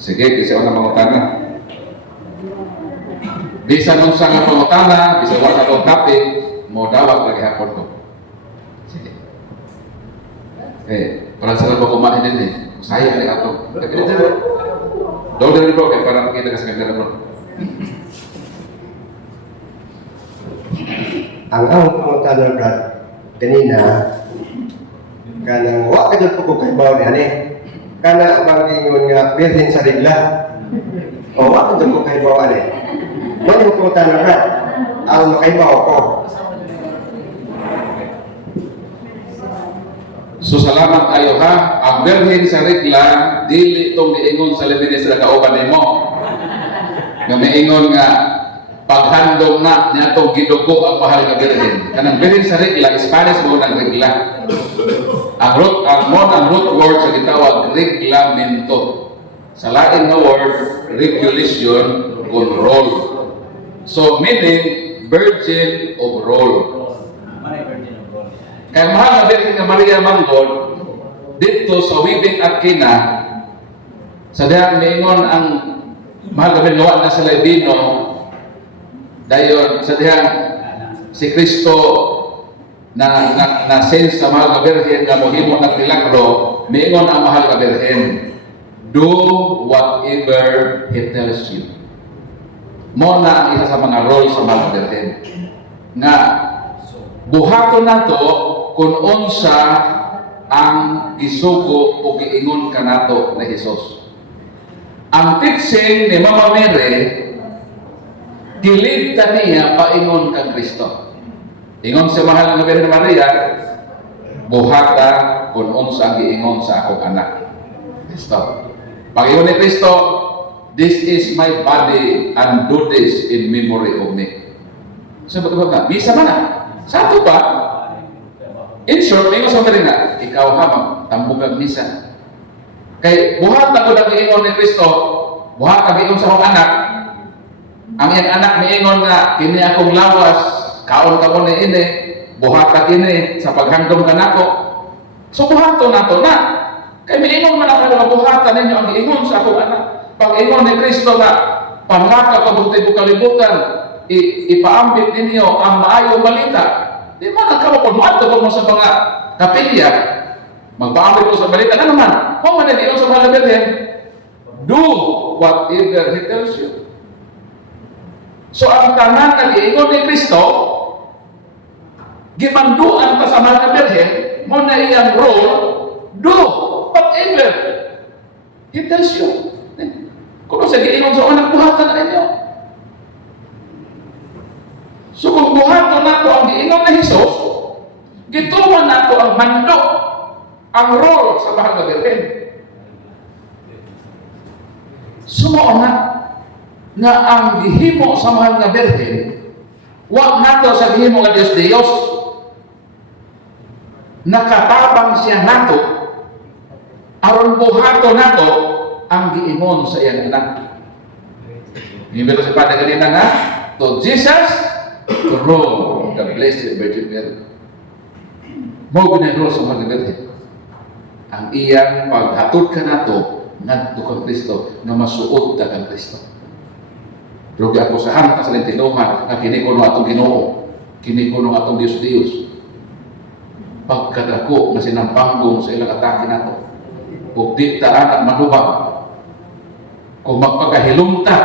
Sige, kasi ako na mangutana. Bisa nung sa nga mangutana, bisa wala akong kape, mo dawat lagi hapon ko. Sige. Para sa ba kumain din eh. Saya ni ato. Daw din bro, kaya parang kita kasi ganda bro. Ang akong pangutana, Brad, kanina, kanang wa ka dyan po ko kay Bawa ni Ani. Kana bang ingon nga, birhin sa regla. O wa ka dyan po kay Bawa ni. Wala yung pangutana, Brad. Ako makaibaw ko. So salamat kayo ha. Ang berhin sa regla, dili itong diingon sa libinis na kauban nimo. Nga maingon nga, paghandong na niya itong gidugo ang mahal nga berhin. Kanang berhin sa regla, Spanish mo ng regla. Ang root word sa gitawag, reglamento. Sa lain nga word, regulation, control. So meaning, virgin of role. Kaya mahal na Birhen nga Maria Manggod, dito sa Wibing at Kina, sa dihang niingon ang mahal na Birhen gawa na sa Laibino, dayon sa dihang si Kristo na sense sa mahal na Birhen nga mohimo ng milagro, niingon ang mahal na Birhen, do whatever He tells you. Mo na ang isa sa mga role sa mahal na Birhen. Nga, buhaton na to kung unsa ang isugo o giingon kanato na Hesus. Ang teaching ni Mama Mary, kilid ta niya paingon kang Kristo. Ingon sa mahal na Birhen Maria, buhata kung unsa ang giingon sa akong anak, Kristo. Pag-ingon ni Kristo, this is my body and do this in memory of me. So, baga, misa man na. Sa ato pa, in short, may masama rin na, ikaw hamang, tambugag misa. Kay buhat na ko na giingon ni Kristo, buhat na giingon sa akong anak, ang iyang anak miingon nga, kini akong lawas, kaon ka mo ni ini, buhat ka kini, sa paghandom ka nako. So buhato na to na. Kay miingon man ako na buhatan ninyo ang giingon sa akong anak. Pag-ingon ni Kristo na, panlaka kabutay po kalibutan, ipaambit ninyo ang maayong balita. Di mo nagkawapon mo at mo sa mga kapilya. Magpaambit mo sa balita na naman. Kung maniliyon sa mga Birhen, do whatever He tells you. So ang tanan na giingon ni Kristo, gimanduan pa sa mga Birhen, mo na iyang role, do whatever He tells you. Kung sa giingon sa unang buhatan na ninyo. So kung buhaton nato ang giingon na Hesus, gituman nato ang mando, ang role sa mahal na Birhen. Sumuon na nga ang gihimo sa mahal na Birhen, wag nato sa gihimo nga Diyos, nakatabang siya nato, aron buhaton nato ang giingon sa iyang anak. Nimero si Padre kanina nga, to Jesus, to Rome, the Blessed Virgin Mary. Mo ginagro sa mga Birhen. Ang iyang paghatod ka nato, ngadto kang Kristo, na masuot ka kang Kristo. Pero ako sa hanta sa lintinuhan, na kinikuno atong Ginoo, kinikuno atong Diyos. Pagkadako na sinampanggong sa ilang atake nato, kung di taan at manubang, kung magpagahilom ta,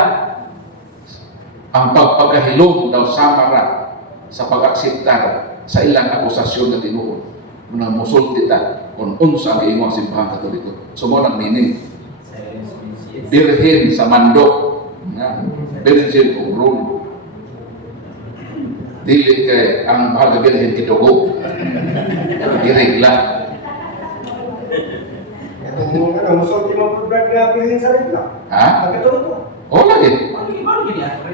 ang pagpagahilom daw samara sa pag-akseptar sa ilang akusasyon na tinuod. Munang musulti ta kung unsa ang giingon ang simbahan Katoliko. So mo nang meaning. Birhen sa mando. Birhen o rule. Dili kay ang mahal na Birhen kitugo. Irigla. Ano, musulti mo po, Brad, nga birhin sa regla. Ha? Pagkatulog ko. Oo lagi.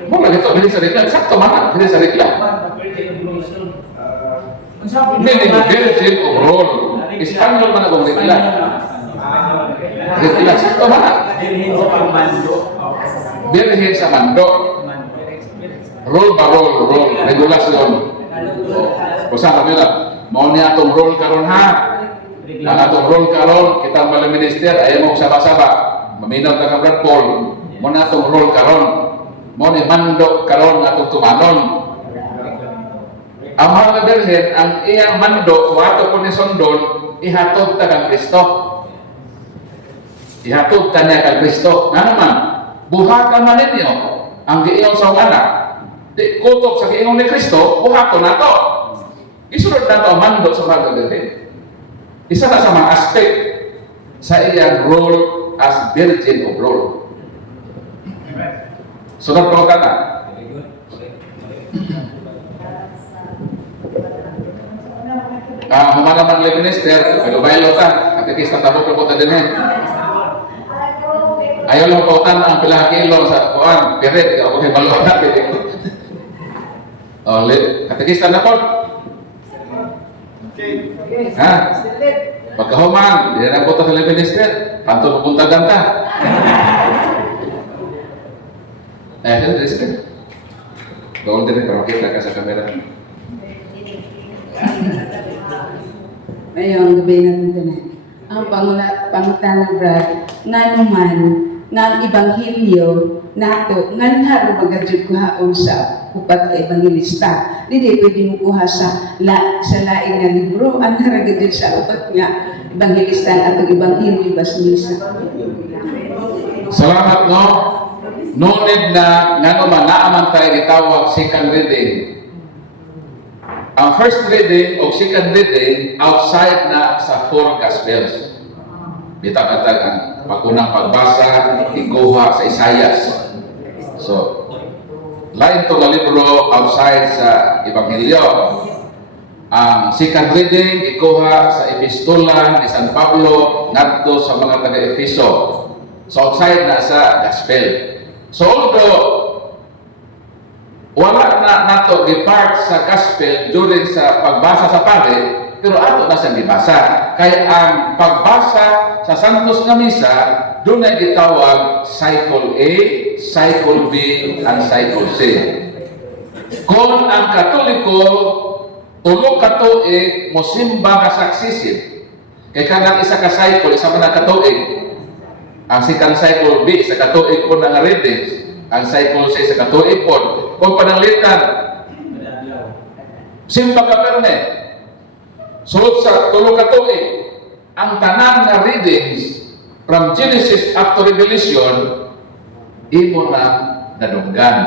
Oo lagi ito. Birhen sa regla. Sakto man. Birhen sa regla. Meaning virgin of role. Espanyol man akong regla. Regla. Sakto man. Birhen sa mando. Role ba role? Regulasyon. Usaha kami lang. Mau niya atong role karon ha. Ang atong role karon, kita malang minister, ayaw mo saba-saba. maminaw ta ka Brad Paul, mo na itong role karon. Mo ni mando karon nga itong tumanon. Ang mahal nga Birhen, ang iyang mando, kung ato po ni Sondon, ihatod ta kang Kristo. Ihatod ta niya kang Kristo. Nga naman, buhatan man ninyo ang giingon sa anak. Di kutok sa giingon ni Kristo, buhaton na to. Isunod na to ang mando sa mahal nga Birhen. Isa na sa mga aspect sa iyang role as Virgin of Role. Sunod po ka na. Humana man lang minister, baylo ta, katikis na tabok po ta din eh. Ayaw lang po ang pilang kilo sa kuan, pirit, ako kay balo na pirit. Katikis na po. Ha? Pagkahuman, di na po ta sa minister, panto pupunta ganta. Minister. Gawin din para makita ka sa kamera. Ngayon, gabi natin ito na. Ang pangutana, Brad, nga naman, nga ang Ebanghelyo nato, nga naro magadyod kuhaon sa upat ka Evangelista. Hindi pwede mo kuha sa laing nga libro, ang naragadyod sa upat nga Evangelista at ang Ebanghelyo basmisa. Salamat, no? No need na nga naman naaman tayo itawag second reading. Ang first reading o second reading outside na sa four Gospels. Bitagatag ang pagunang pagbasa, iguha sa Isaias. So, lain to nga libro outside sa Ebanghelyo. Ang second reading, ikuha sa Epistola ni San Pablo ngadto sa mga taga-Efeso. So, outside na sa Gospel. So, although wala na nato depart sa gospel during sa pagbasa sa pare, pero ato na siyang gibasa. Kaya ang pagbasa sa Santos nga Misa, doon ay gitawag Cycle A, Cycle B, and Cycle C. Kung ang Katoliko, tulog katuig, mosimba nga saksisid, kaya kanang isa ka cycle, isa man ang katuig. Ang second cycle B, sa katuig po na nga readings. Ang cycle C sa katuig po. Kung pananglitan, simba ka perne. Sulod sa tulog katuig, ang tanan na readings from Genesis up to Revelation, imo na nadunggan.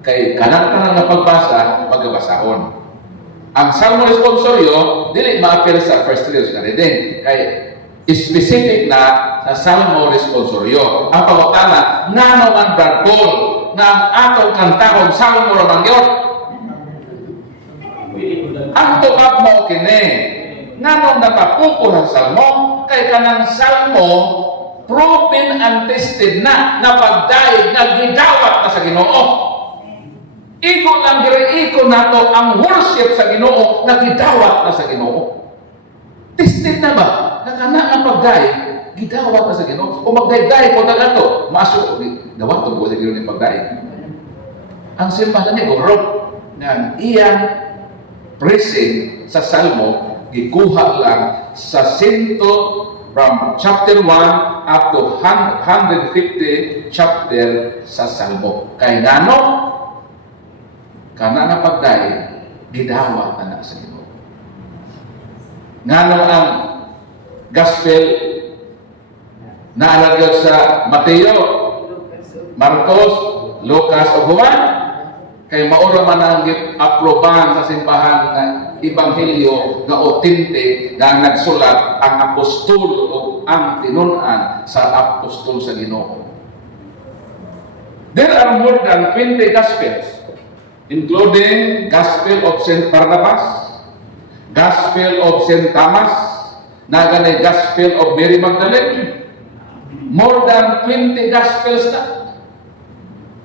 Kay kanang nga pagbasa, pagkabasahon. Ang Salmo Responsorio, dili ma-appear sa first readings na reading. Kay specific na sa Salmo Responsorio. Ang pagkatana, nga naman Brad Paul, na ang atong kantahon Salmo ramang yun. Ang tubag mo kini, nga nung nakapuko ng Salmo, kay kanang Salmo, proven and tested na pagdaig, nagidawat na sa Ginoo. Iko lang iko nato ang worship sa Ginoo, nagidawat na sa Ginoo. Tested na ba? Nakana ang pagdaig, gidawat na sa Ginoo. O magdaig-daig po na to, masok, dawat to po sa Ginoo ng pagdaig. Ang simbahan ni Gorok, nga iyang preaching sa Salmo, gikuha lang sa from chapter 1 up to 150 chapter sa Salmo. Kay nano, kana nga pagdaig, gidawat na sa Ginoo. Ngano ang Gospel na alagad sa Mateo, Marcos, Lucas o Juan, kay maura man ang aprobahan sa simbahan nga Ebanghelyo nga authentic nga nagsulat ang apostol o ang tinunan sa apostol sa Ginoo. There are more than 20 Gospels, including Gospel of St. Barnabas, Gospel of St. Thomas, naganay Gospel of Mary Magdalene. More than 20 Gospels na.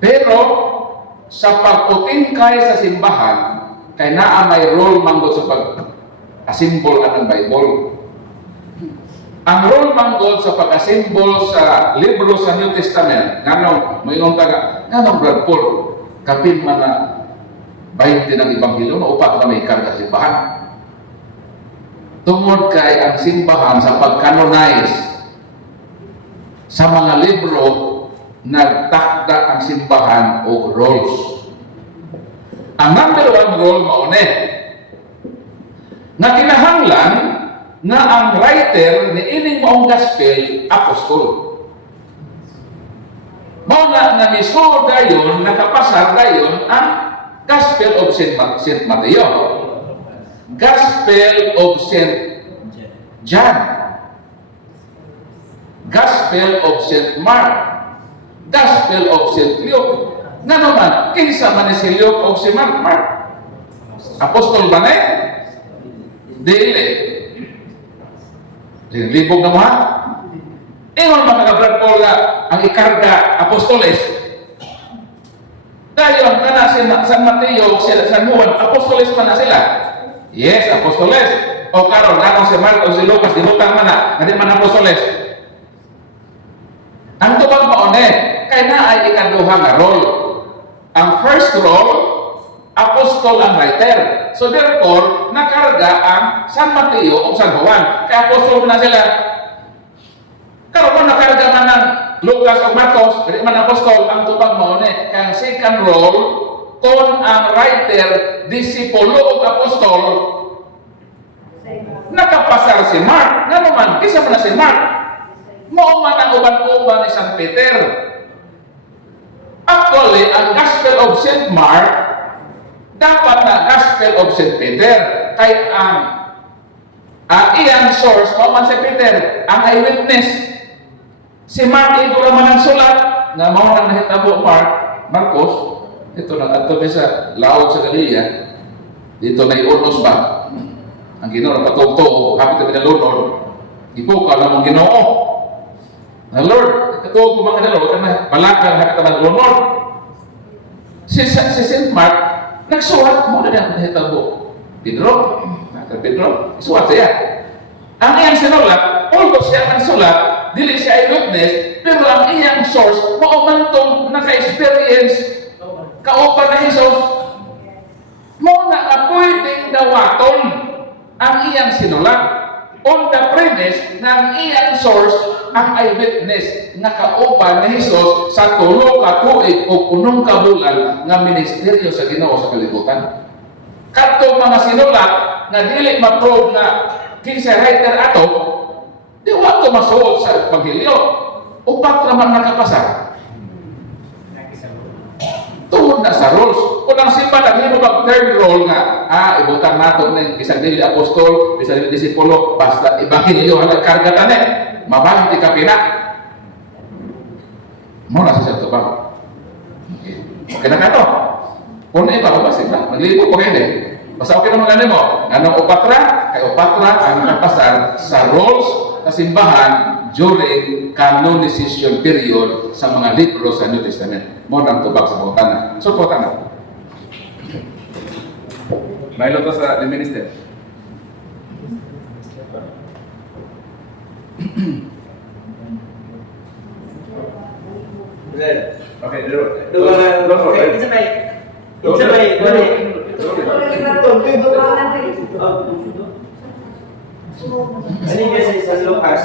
Pero, sa pagputingkay sa simbahan, kay naa may role manggod sa pag-asimbol ang Bible. Ang role manggod sa pag-asimbol sa libro sa New Testament, nganong, mayroon ka nganong Brad Paul, kapin man na 20 ng Ebanghelyo, maupat na may karga sa simbahan. Tungod kay ang simbahan sa pag-canonize sa mga libro nagtakda ang simbahan o roles. Ang number one role maune nga kinahanglan nga ang writer ni ining maong gospel apostol. Mao nga misud dayon nakapasar dayon ang Gospel of St. Mateo, Gospel of St. John, Gospel of St. Mark, Gospel of St. Luke. Nga naman, kinsa man ni si Luke o si Mark? Apostol ba na eh? Dili. Libog na mo ha? Ingon mga Brad Paul nga, ang ikarga apostoles. Dayon ka na si San Mateo, San Juan, apostoles pa na sila. Yes, apostoles. O karon ako si Mark o si Lucas, dinutang man na, hindi man apostoles. Ang tubag maone, kay na ay ikaduha nga role. Ang first role, apostol ang writer. So therefore, nakarga ang San Mateo o San Juan. Kaya apostol na sila. Karon kung nakarga man ng Lucas o Marcos, hindi man apostol, ang tubag maone. Kaya ang second role, kung ang writer, disipulo o apostol, nakapasar si Mark. Nga naman, kisa mo na si Mark. Mao man ang uban-uban ni San Peter. Actually, ang Gospel of St. Mark dapat na Gospel of St. Peter. Kay ang iyang source, mao man si Peter, ang eyewitness. Si Mark, ito naman ang sulat na mao nang nahitabo Marcos. Ito na kanto sa laot sa Galilea. Dito na iunos ba? Ang Ginoo patugtog, hapit na pinalunod. Ibuka na mong Ginoo. Na Lord, katuog ko mga Lord, kana balakang hapit na lunod. Si St. Mark, nagsulat mo na ang nahitabo. Pedro, suwat siya. Ang iyang sinulat, although siya ang sulat, dili siya eyewitness, pero ang iyang source, maumantong naka-experience, kaupan na Jesus. Mo na nga pwedeng dawaton ang iyang sinulat on the premise ng iyang source ang eyewitness nga kauban ni Jesus sa tulo ka tuig o unong kabulan nga ministeryo sa Ginoo sa kalibutan. Kadtong mga sinulat nga dili ma-prove nga kinsa writer ato, di wa to masuot sa Ebanghelyo. Upat naman nakapasa. Tuhod na sa rules. Kung ang simba naghimo ang third role nga, ibutang nato ng isang dili apostol, isang dili disipulo, basta Ebanghelyo ang nagkarga tani, mabanti ka pina. Muna sa to ba? Okay na ka to. Kung iba ko ba sila, maglipo ko kayo basta okay naman ganin mo. Anong upatra? Kay upatra ang nakapasar sa roles sa simbahan during canonization period sa mga libro sa New Testament. Mo nang tubag sa butana. So, butana. May luto sa the minister. Okay, Ano yung kasi sa Lucas?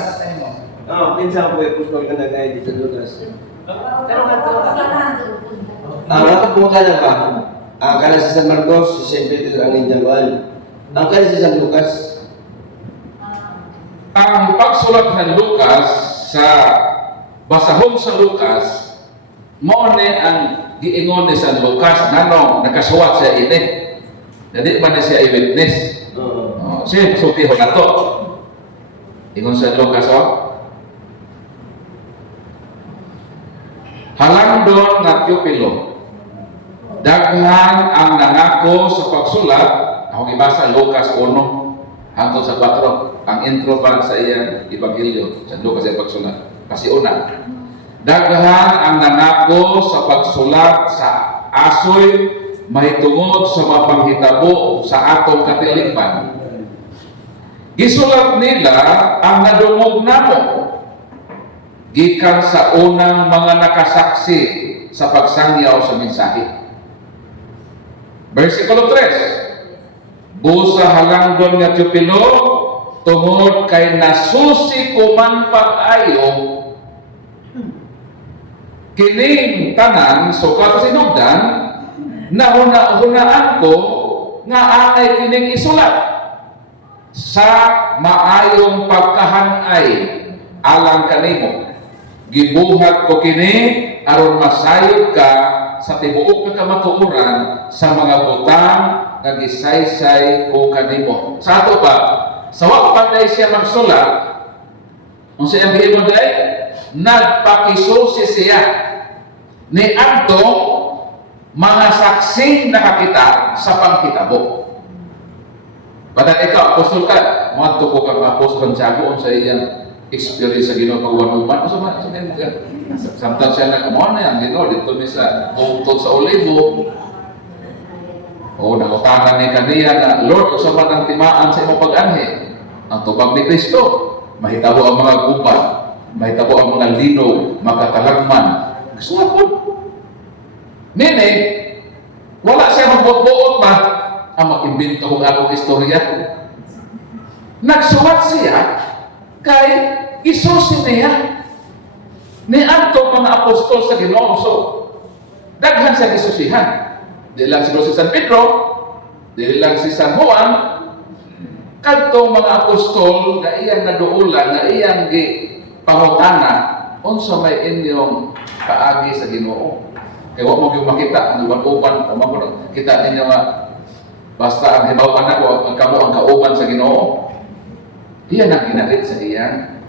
Pinsan ko yung apostol ka na gaya di sa Lucas. Nakapunta na ba? Kala si San Marcos, si St. Peter ang Indian Juan. Ang kala si San Lucas. Ang pagsulat ng Lucas sa basahon sa Lucas, mo ni ang giingon ni San Lucas nganong nakasuwat sa ini. Jadi man siya eyewitness. Siya sultiho na to. Ingon sa Lucas halang doon nga Teopilo, daghan ang nangako sa pagsulat. Ako ibasa Lucas 1 hangtod sa 4. Ang intro pa sa iyang Ebanghelyo sa Lucas ay pagsulat. Kasi una, daghan ang nangako sa pagsulat sa asoy mahitungod sa mapanghitabo sa atong katilingban. Gisulat nila ang nadungog namo gikan sa unang mga nakasaksi sa pagsangyaw sa mensahe. Versikulo 3. Busa halangdon nga Teopilo tungod kay nasusi ko man pag-ayo kining tanan sukat sa sinugdan na hunaan ko nga angay kining isulat sa maayong pagkahanay alang kanimo. Gibuhat ko kini aron masayod ka sa tibuok nga kamatuoran sa mga butang nga gisaysay ko kanimo. Sa ato pa, sa wakpan siya magsulat, kung siya ang gihimo day, nagpakisusi siya ni adtong mga saksing nakakita sa pangkitabo. Badat ikaw, apostol ka, mga tuko kang apostol Santiago sa iyang experience sa Ginoo pagwan-uman. Samtang siya nag-amon na yan, Ginoo, dito ni sa bungtod sa Olivo. O, nakutanan ni kaniya na, Lord, usa man ang timaan sa imong pag-anhi. Ang tubag ni Kristo, mahitabo ang mga gubat, mahitabo ang mga lino, makatalagman. Gusto nga po. Nini, wala siya magbuot-buot ba ang mag-imbento kong akong istorya. Nagsulat siya kay isusin niya ni adto mga apostol sa Ginoo. So, daghan sa isusihan. Di lang si San Pedro, di lang si San Juan, kadtong mga apostol na iyang naduulan, na iyang pangutana, unsa may inyong kaagi sa Ginoo. Kaya huwag mo yung makita, ang uban-uban, kita ninyo nga, basta ang hibawan ako, ang kamo ang kauban sa Ginoo. Iyan ang ginarit sa iyang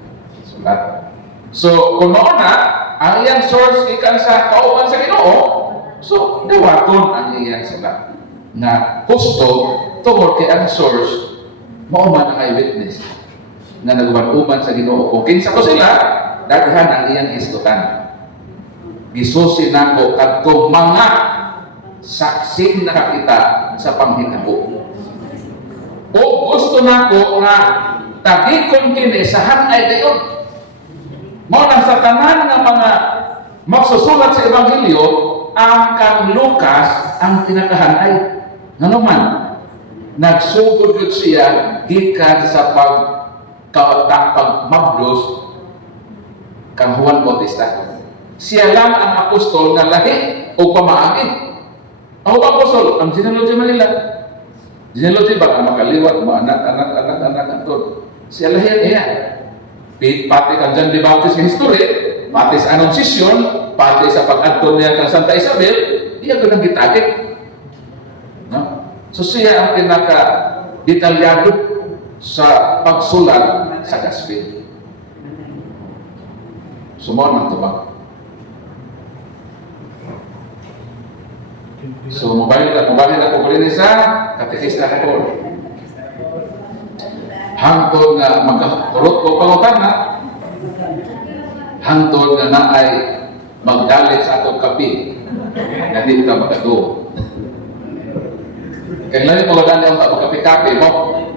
sulat. So, kung noon na, ang iyang source ikan sa kauban sa Ginoo, so, dawaton ang iyang sulat. Na gusto, tungkol kay ang source, mauman ang eyewitness na naguban-uban sa Ginoo. Kung kinsa ko sila, daghan ang iyang iskutan. Gisusin nako kadtong mga saksing nakakita sa panghitabo. O gusto nako nga tagikon kini sa hanay dayon. Mao nang sa tanan nga mga magsusulat sa ebanghelyo, ang kang Lucas ang pinakahanay. Ngano man, nagsugod yun siya gikan sa pagmabdos kang Juan Bautista. Siya lang ang apostol nga lahi o pamaangin. Ang apostol, ang genealogy Manila. Genealogy ba ang makaliwat, mga anak-anak ito. Siya lahi niya. Pati kang John the Baptist ng history, pati sa Annunciation, pati sa pag-adto niya kang Santa Isabel, iya ko nang gitagit. No? So siya ang pinaka-detalyado sa pagsulat sa Gospel. Sumon ang tubag. So, mabalik na po rin sa katekista na po. Hangtod nga magkakurot ko pangutana, hangtod nga na ay magdalit sa atong kapi, na di ka magkatuo. Kaya lang yung mga dani ang magkapi-kapi mo,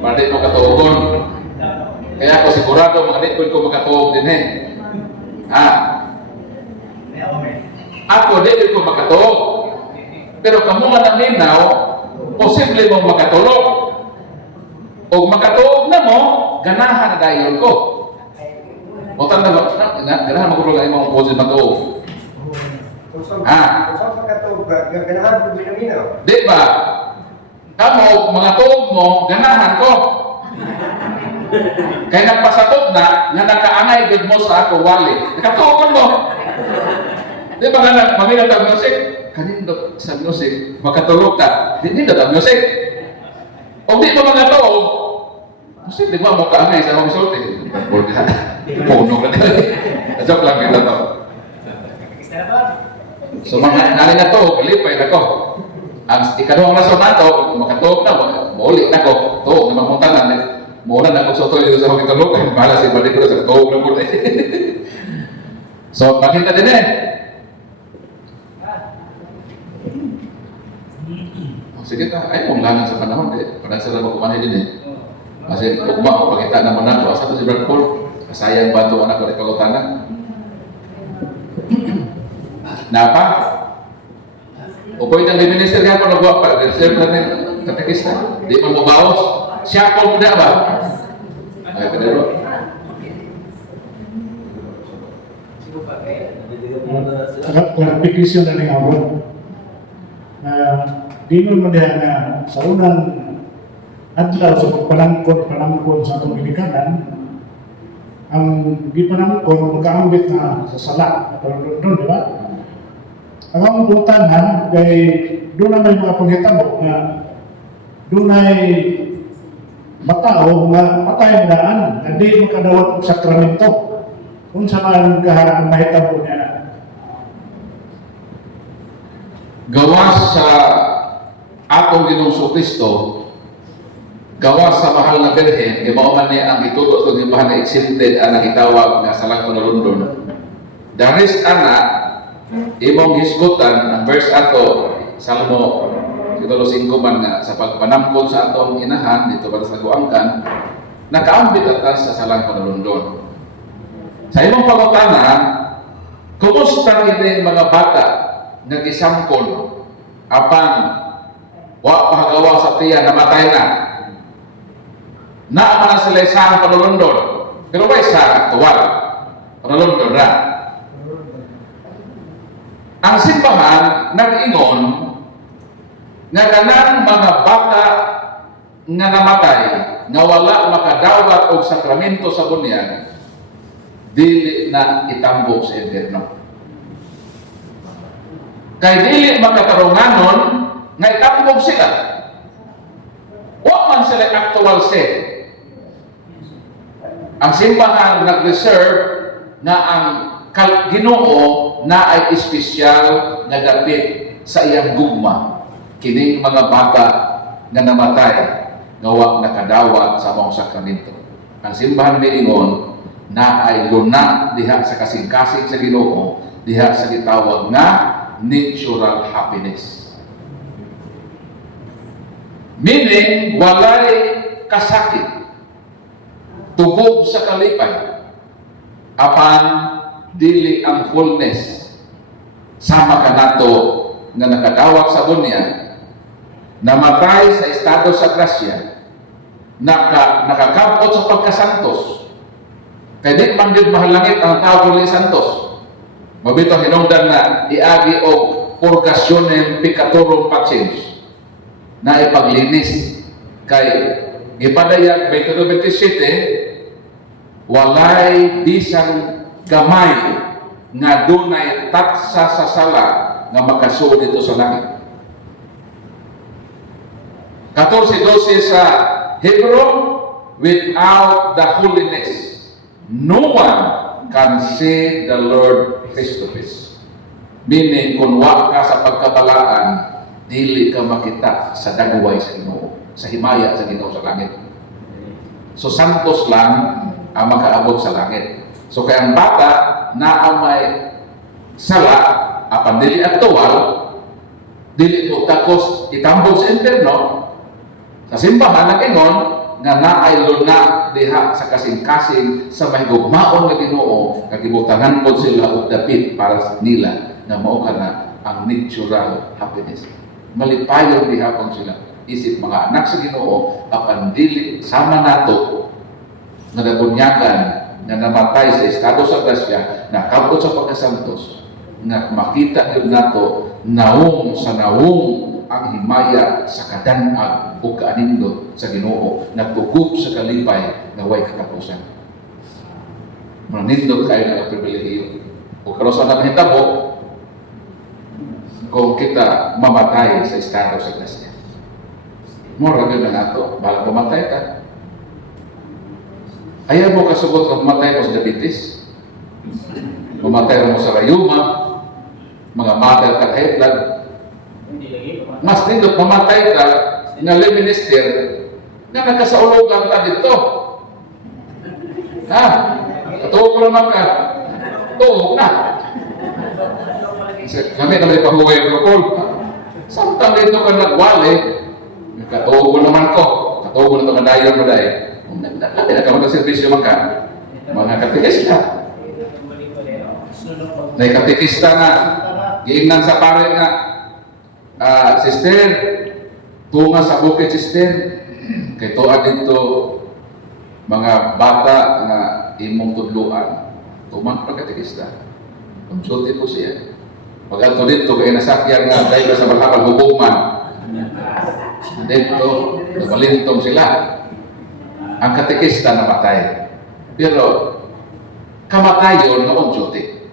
para di mo katuogon. Kaya ako sigurado, mga di ko magkatuog din eh. Ako di ko magkatuog. Pero kamo nga naminaw, posible mong makatulog. O makatuog na mo, ganahan na dayon ko. O tanda ba, ganahan mo ko lang yung mga posible matuog. Kung saan makatuog, ganahan ko binaminaw. Di ba? Kamo, mga tuog mo, ganahan ko. Kaya nagpasatog na, nga nakaangay good mo sa ako wali. Nakatuogon mo. Di ba nga, maminaw tag music? Kanindot sa music, makatulog ka. Hindi na music. O di ba mga tuog? Music, di ba mo kaangay sa akong sulti? Puno ka nila. Joke lang ito to. So mga nalin na to, kalipay na ko. Ang ikaduhang rason na to, makatuog na, maulit na ko. Tuog na mamuntanan. Muna na kung sotoy dito sa akong itulog. Bahala si balik ko sa tuog na muna. So, makita din eh. Sige ta, ay kung langan sa panahon, parang sila magkumanay din eh. Kasi ugma, pakita naman ako, asa to si Brad Paul, kasayang ba ito anak ko rin pagkutanan? Napa? O pwede ang di-minister nga po nagwa pa, reserve na rin, katekista, di pa mabawas, siya po muda ba? Ay, kadero. clarification na ning awon. Gingon man diha nga sa unang adlaw sa panangkon sa atong ginikanan, ang gipanangkon magkaambit na sa sala, pero doon, di ba? Ang among pungtanan kay doon na may mga panghitabo nga doon ay matao nga patay ang daan na di makadawat og sakramento kung sa man ka mahitabo niya. Gawas sa atong Ginoong Kristo, gawas sa mahal na Birhen, kay mao man niya ang gitudo sa mahal na exalted ang nakitawag nga salang panulundon. Daris ana imong hisgutan ang verse ato Salmo Kapitulo 5 man nga sa pagpanamkon sa atong inahan dito para sa guangkan nakaambit atas sa salang panulundon. Sa imong pangutana, kumusta kini mga bata nga gisamkon apan wa pahagawa sa tiya namatay na? Naa man sila sa panulundon, pero may sa tuwal panulundon ra. Ang simbahan nag-ingon nga kanang mga bata nga namatay nga wala makadawat og sakramento sa bunyan dili na itambo sa impierno. Kay dili makatarunganon nga itambog sila. Wa man sila actual sin. Ang simbahan nag-reserve na ang Ginoo na ay espesyal nga dapit sa iyang gugma kining mga bata nga namatay nga wa nakadawat sa among sakramento. Ang simbahan miingon na ay luna diha sa kasing-kasing sa Ginoo, diha sa gitawag nga natural happiness. Meaning walay kasakit, tugog sa kalipay, apan dili ang fullness sama kanato nga nakadawat sa bunya, namatay sa estado sa grasya, nakakabot sa pagkasantos. Kaya di man yun mahalangit ang tawag ni Santos. Mabito hinungdan na iagi o purgasyonem piccatorum paciens na ipaglinis. Kay ipadayag 22:27 walay bisang gamay nga dunay tatsa sa sala nga makasuod dito sa langit. 14:12 sa Hebrew, without the holiness no one can see the Lord face to face. Meaning, kung wa ka sa pagkabalaan, dili ka makita sa dagway sa Ginoo, sa himaya sa Ginoo sa langit. So, santos lang ang makaabot sa langit. So, kaya ang bata na may sala, apan dili aktual, dili to takos itambog sa interno, sa simbahan nag-ingon, nga naay luna diha sa kasing-kasing sa may gugmaon nga Ginoo nga gibutanan pod sila og dapit para sa nila nga mao kana ang natural happiness. Malipayon diha kon sila isip mga anak sa Ginoo apan dili sama nato nga nabunyagan nga namatay sa estado sa grasya nakabot sa pagkasantos nga makita gyud nato naong sa naong ang himaya sa kadanag o kaanindot sa Ginoo nagtugog sa kalipay na way katapusan. Manindot kayo ng pribilehiyo. O karon sa nahitabo kung kita mamatay sa estado sa grasya. Mura gyud na nato, balang mamatay ka. Ayaw mo kasubot kung mamatay mo sa diabetes. Mamatay mo sa rayuma, mga mother ka high blood. Mas nindot mamatay ka nga lay minister nga nagkasaulugan ta dito. Ha? Katuog mo naman ka. Tuog na. Kami na may pahuway ang kapol. Samtang dito ka nagwali, katuog mo naman ko. Katuog mo na ito madayon mo dahil. Hindi na ka magkaservisyo man ka. Mga katikista. Na katikista nga. Giingnan sa pare nga. Sister, tunga sa bukid sister. Kay tuwa dito mga bata nga imong tudluan. Tuman pa katikista. Consulti po siya. Pag ato dito, kaya nasakyan nga, dahil ka sa balhabal hukuman. Dito, nabalintong sila. Ang katekista namatay. Pero, kamatayon na on duty.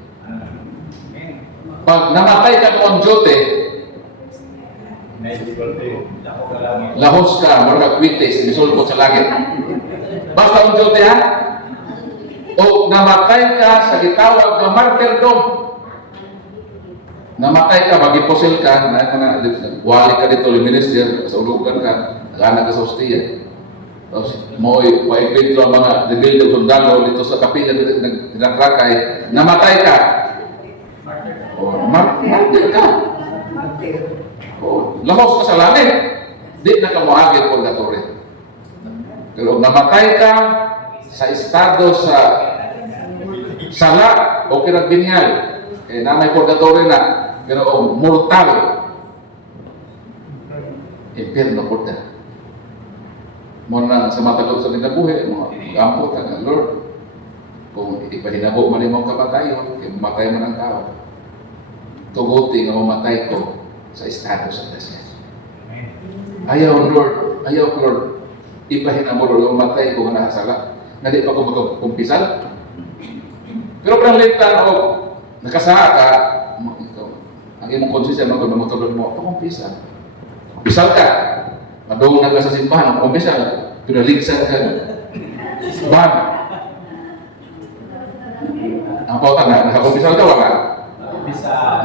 Pag namatay ka on duty, lahos ka, mga kwitis, misulpot sa langit. Basta on duty ha? O namatay ka sa gitawag ng martyrdom. Namatay ka, magiposil ka, wali ka dito, minister, sa ulugan ka, nag-anak ka sa hostiya. Tapos, mo'y paipinto ang mga rebuild sundalo dito sa kapila nagrakay, namatay ka. O, martyr ka. O, lahos ka sa langit. Di na ka moagit purgatory. Pero namatay ka sa estado sa sala o kinagbinhal, eh namay purgatory na, pero mortal, impyerno po na. Muna sa matagod sa kinabuhi, mag-ampot ka ng Lord. Kung ipahinabo man yung kamatayon, matay man ang tao. Tuguti nga mamatay ko sa estado sa dasya. Ayaw Lord, ipahinabo Lord, mamatay ko nga nakasala. Na di pa ko magkumpisal. Pero kung litan o nakasaha ka, ang imong konsensya magmamutulog mo, pakumpisal. Kumpisal ka. Madung na ka sa simbahan, kumpisal. Pero ligsan ka. Bang. Ang pautan na, nakakumpisal ka wala?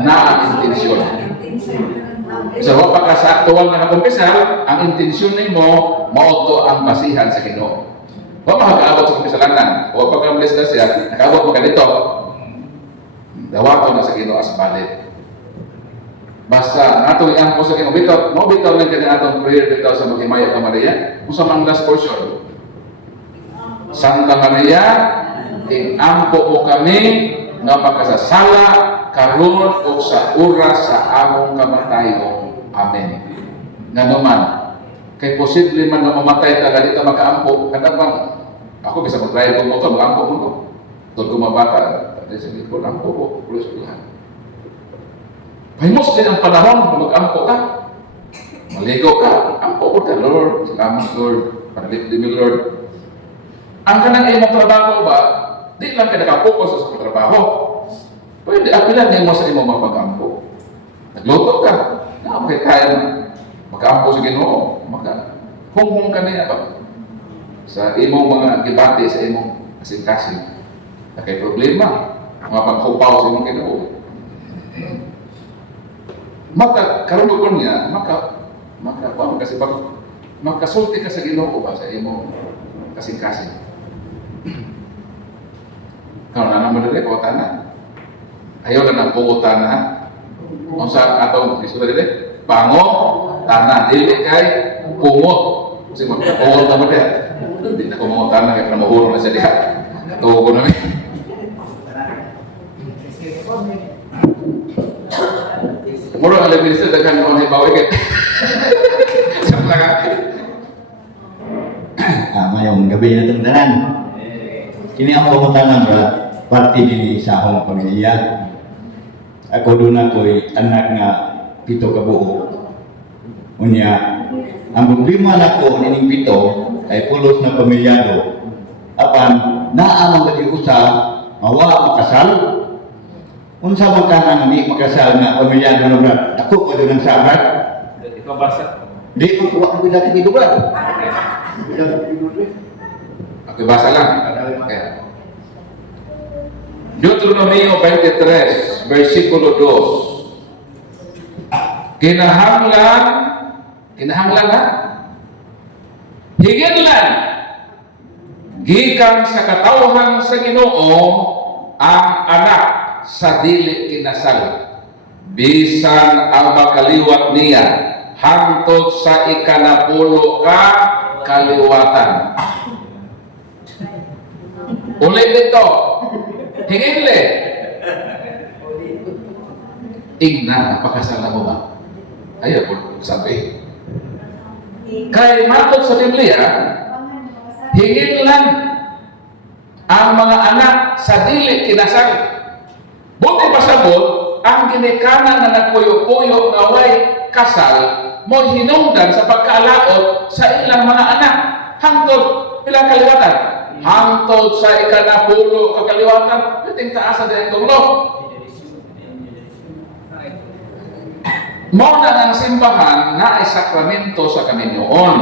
Na ang intensyon. So, pagka sa aktual na nakakumpisal, ang intensyon mo, mauto ang basihan sa Ginoo. Huwag makakaabot sa kumpisalanan. Huwag pagka-bless na siya, nakaabot mo ka dito. Dawato na sa Ginoo as valid. Basta natong iampo sa Ginoo, bitaw lang kanya atong prayer bitaw sa Mag-Himaya ka Maria. Kung sa mga last portion. Santa Maria, ampo mo kami nga pagkasasala karon o sa oras sa among kamatayon. Amen. Nga naman, kay posible man na mamatay ta dito makaampo, kadang ako bisa mag-drive ko motor, mag-ampo mo ko. Doon ko mabata, sa likod, ampo ko, pulos ko lang. Pahimos din ang panahon, mag-ampo ka. Maligo ka, ampo ko ka, Lord. Salamat, Lord. Panalit din mo, Lord. Ang kanang imong trabaho ba, di lang ka nakapokus sa trabaho. Pwede, apilan din mo sa imong mapag-ampo. Nagluto ka, nakapit tayo na. Maka-ampo sa Ginoo, hung-hung ka niya ba? Sa imong mga gibati, sa imong kasing-kasing. Na kay problema, mga paghupaw sa imong Ginoo. Karunukon niya, makasulti ka sa Ginoo ba sa imong kasing-kasing. Kalau na naman dili, pautan na. Ayaw na ng pautan na. Kung sa atong isulat dili, pango, tanah, dili kay pungot. Kasi magpungot naman diya. Hindi na kumungot tanah, kaya namahulong na siya diya. Katuwa ko namin. Murang alam minister, daghan ko na ibawi kaya. Siyang lang Mayong gabi na itong tanan. Kini ang pangutanan ba, parte din sa akong pamilya. Ako doon ako'y anak nga 7 ka buo. Unya, ang problema na ko nining 7 ay pulos na pamilyado. Apan, naamang gadi usa, mawa makasal. Unsa man ka nang di makasal na pamilyado na brad. Ako ko doon ang sabat. Ikaw basa? Di ko kuha ko dati dito brad. Ako basa lang. Okay. Deuteronomio 23, versikulo 2. Kinahanglan ha? Higidlan gikan sa katawhan sa Ginoo ang anak sa dili kinasal. Bisan ang makaliwat niya hangtod sa ikanapulo ka kaliwatan. Ulit dito. Hingili. Tingnan, napakasala mo ba? Ayaw po sabi. Kay matod sa Biblia, hingin lang ang mga anak sa dili kinasal. Buti pasabot, ang ginikanan na nagpuyo-puyo na way kasal mo hinungdan sa pagkaalaot sa ilang mga anak hangtod pila kaliwatan, hangtod sa ikanapulo kakaliwatan, piting taasa din ang tunglo. Mo na ang simbahan na ay sakramento sa kaminyoon.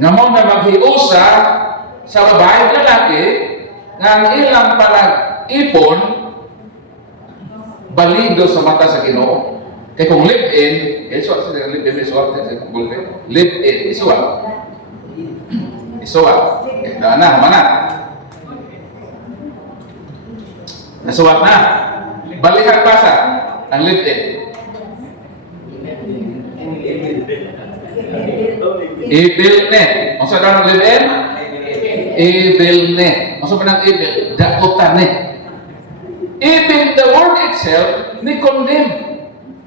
Nga mo na maghiusa sa babae lalaki nga ang ilang panag-ipon balido sa mata sa Ginoo. Kaya kung live-in, isuwat sa live-in, live-in, isuwat. Isuwat. Mana. Nasuwat na. Balikan basa ang live-in. Ibilne. Ang sa darang live-in? Ibilne. Ang sa panang ibil? Daotan Even the word itself ni condemn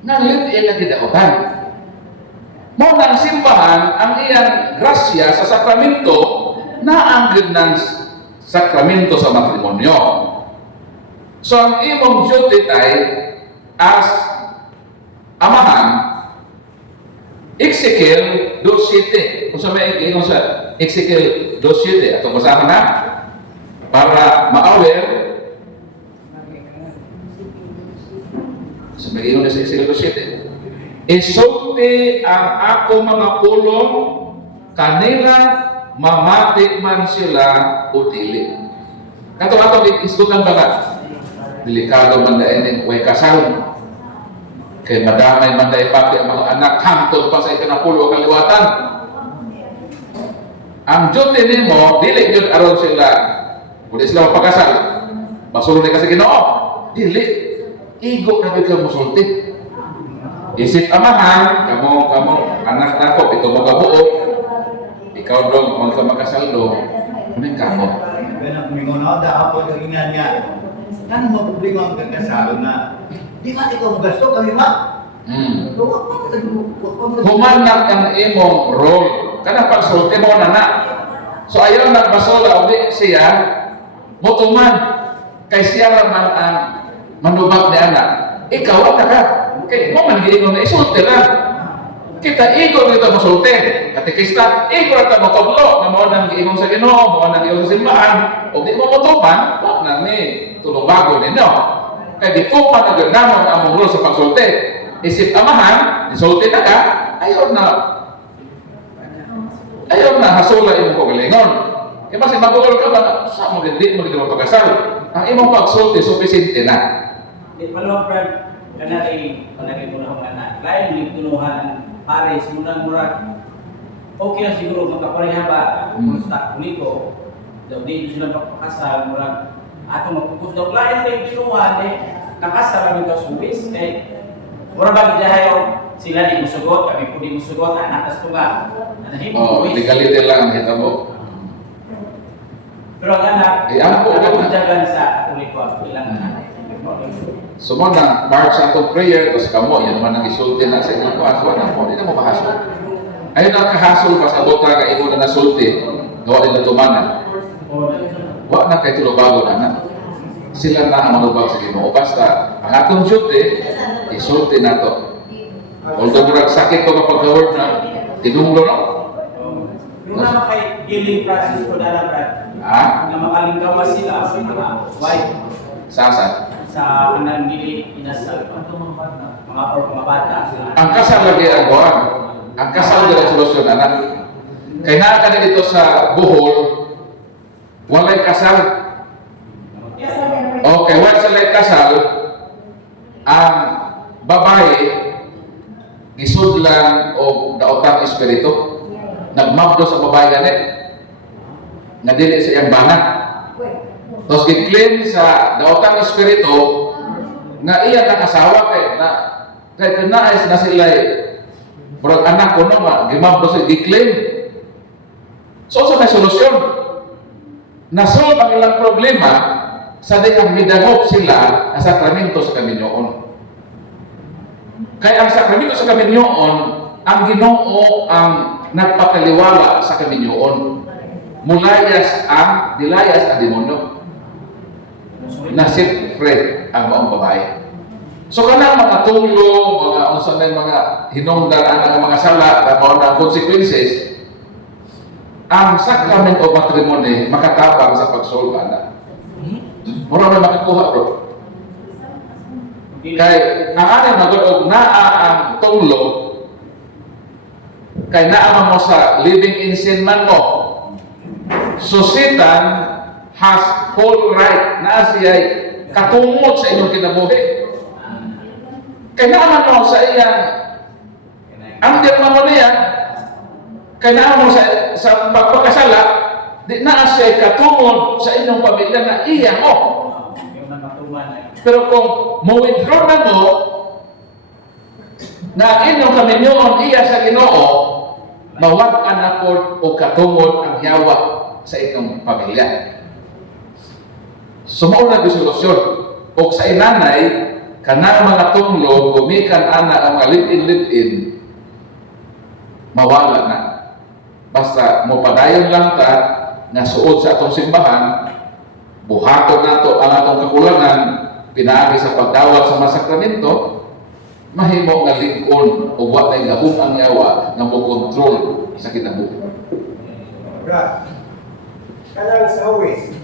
na live-in na gidaotan. Mo nang simbahan ang iyang grasya sa sakramento na ang ng sakramento sa matrimonyo. So ang imong duty tay as amahan, Ezekiel 2:7. Kung sa may ingon sa Ezekiel 2:7, atong basahan na para ma-aware. Sabi ko na sa Ezekiel 2:7. Isulti ang ako mga pulong, kanila mamati man sila o dili. Kato istutan ba ka? Delikado man na ending way kasal. Kay madamay man na ipati ang mga anak hangtod pa sa ikanapulo kaliwatan. Ang duty nimo, dili yun aron sila, kung sila magpakasal, masulong na kasi Ginoo. Dili. Igo na biglang musulti. Isip amahan, kamo, anak na ko, ito mo kabuo. Ikaw dong, magkamakasal dong. Kunin ka mo. Kaya kumingon ako, ako kagingan nga. Kan mo problema ang kakasalo na di man ikaw gasto kami ma. Humanak ang imong role. Kana pagsulti mo na. So ayaw nagbasola, uli siya, mutuman. Kay siya naman ang manubag ni anak. Ikaw at ka. Okay, mo man giingon na isulti lang. Kita igo nito masulti. Katikista, igo na mo toblo. Na mo nang giingon sa Ginoo, mo nang giingon sa simbahan. O di mo mutuman, wag na ni tulubago ninyo. Kaya di ko matagandamon ang mong role sa pagsulti. Isip amahan, isulti na ka, ayaw na hasula imong kagalingon. Kaya kasi magulol ka ba, sa mo hindi mo rin pagkasal. Ang imong pagsulti, supisinte na. Di palong Brad, kanari panagay mo na akong anak. Lain yung tunuhan ang pares, murag okay na siguro magkapareha ba? Kung stock nito, daw di sila magpakasal, murag atong magpupus daw. Lain sa yung tunuhan nakasal kami daw suwis. Murag ba gidahayo sila di musugot, kami po di musugot, anak tas tunga. Oh, legality lang ang hita mo. Pero ang anak, ang po na. jagan sa kulit ko, ilang anak. Sumo na march sa atong prayer, tapos kamo, yan naman ang isulti na sa inyong kuwan. So, ano po, hindi na mo mahasol. Ayun ang kahasol pa sa botra ka imo na nasulti, gawa din na tumanan. Wa na kay tulubago na na. Sila na ang manubag sa Ginoo. Basta, ang atong duty, isulti na to. Although murag sakit ko kapag gaward na, tinunglo na. Yung naman kay healing process ko na Brad, na makalingkawa sila sa mga wife. Sasa. Sa kanang dili inasal mga bata sila. Ang kasal lagi ang buwan. Ang kasal dili solusyon anak. Kay naa ka dito sa Bohol, walay kasal. Okay, once walay kasal, ang babae isudlan o daotang espiritu. Nagmabdo sa babae ganit. Na dili sa iyang banat. Tapos i-claim sa daotang espiritu nga iya ng asawa kay kinaayos na sila murag anak ko nga gimabdo sa i-claim. So sa may solusyon, nasolve ang ilang problema sa dihang midangop sila ang sakramento sa kaminyoon. Kaya ang sakramento sa kaminyoon, ang Ginoo ang nagpakaliwala sa kaminyoon. Dilayas ang demonyo. Nasip free ang maong babae. So kanang mga tulong, mga unsa na mga hinungdan ang mga sala na mao na consequences, ang sacrament of matrimony makatabang sa pagsolve ana. Mura na makakuha bro. Kay ang aning magod naa ang tulong kay naa mo sa living in sin man mo. So Satan has full right na siya katungod sa inyong kinabuhi. Kay naaman mo sa iyang ang dirma mo niya, kay naaman mo sa pagpakasala, di na siya katungod sa inyong pamilya na iya mo. Yung namatuman ay Pero kung mo-withdraw na mo, na inyong kaminyoon iya sa Ginoo, mawag na po o katungod ang yawa sa inyong pamilya. Sumuon na solusyon. O sa inanay, kanang mga tunglo, gumikan ana ang mga live-in, mawala na. Basta mo padayon lang ta na suod sa atong simbahan, buhaton nato ang atong kakulangan, pinaagi sa pagdawat sa mga sakramento, mahimo nga lig-on o wa tay gahum ang yawa nga mo kontrol sa kinabuhi. Brad, kanang sa huwis.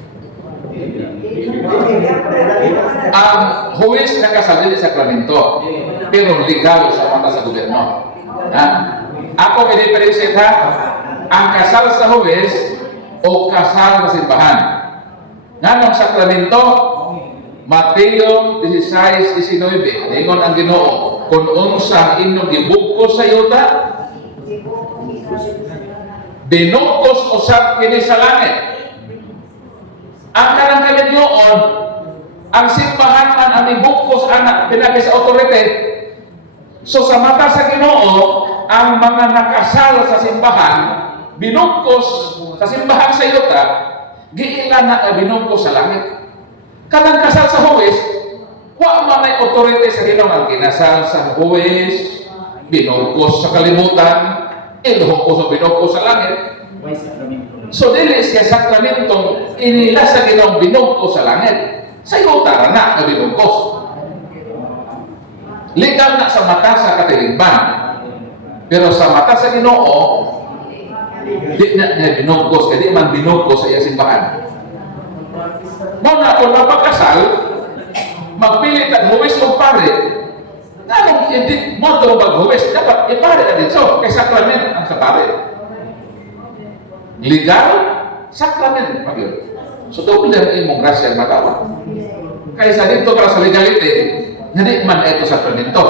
Ang huwis nakasal sa sakramento, pero legal sa mata sa gobyerno. Ha? Ako i-differentiate ha, ang kasal sa huwis o kasal sa simbahan. Nga ng sakramento, Mateo 16:19, ningon ang Ginoo, kung unsang inyong gibugkos sa yuta, binugkos usab kini sa langit. Ang kanang kalignoon, ang simbahan man ang ibugkos anak pinagi sa authority. So sa mata sa Ginoo, ang mga nakasal sa simbahan, binugkos sa simbahan sa yuta, giila na binugkos sa langit. Kanang kasal sa huwis, wa man ay authority sa Ginoo ang kinasal sa huwis, binugkos sa kalibutan, iluhukos o binugkos sa langit. may sakramento. So dili siya sakramentong inila sa Ginoong binugkos sa langit. Sa yuta na nga binugkos. Legal na sa mata sa katilingban. Pero sa mata sa Ginoo, di na nga binugkos, kaya di man binugkos sa iyang simbahan. Muna kung napagkasal, magpilit ang huwis o pare, anong hindi mo ito mag-huwis, dapat ipare na dito, kay sakrament ang kapare. Legal, sakrament pag yun. So doon lang imong grasya magawa. Kaysa dito para sa legality, hindi man ito sakramento.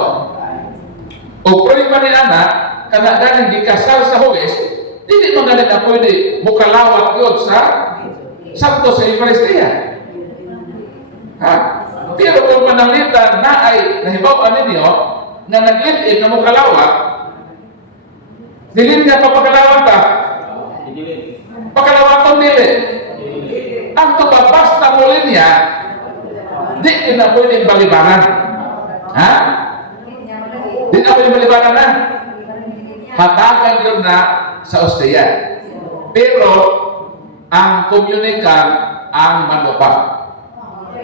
O pwede man ni anak, kana galing gikasal sa huwis, hindi man galing na pwede mukalawat yun sa Santo sa Eucharistia. Ha? Pero kung mananglitan na ay nahibaw ninyo na nag-live-in na mukalawat, dilin ka pa pagkalawat ka. Pagkalawaton nila. Ang tubabas na muli niya, di na pwedeng balibanan. Ha? Di na pwedeng balibanan na. Hatagan yun na sa osteya. Pero, ang komunikan ang manubak.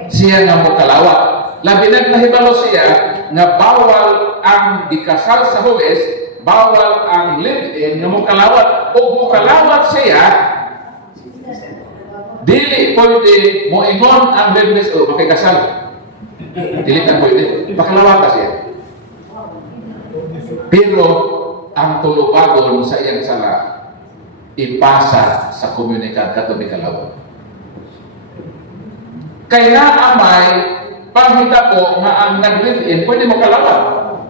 Siya nga mo kalawat. Labi nahibalo siya nga bawal ang ikasal sa huwes, bawal ang live-in nga mo kalawat. O mo kalawat siya, dili pwede mo ingon ang liveness o makikasal. Dili na pwede. Pakalawata siya. Pero ang tulubagon sa iyang sala, ipasa sa komunikan katubi kalawat. Kaya naamay panghita po nga ang nag-live-in, pwede mo kalawat.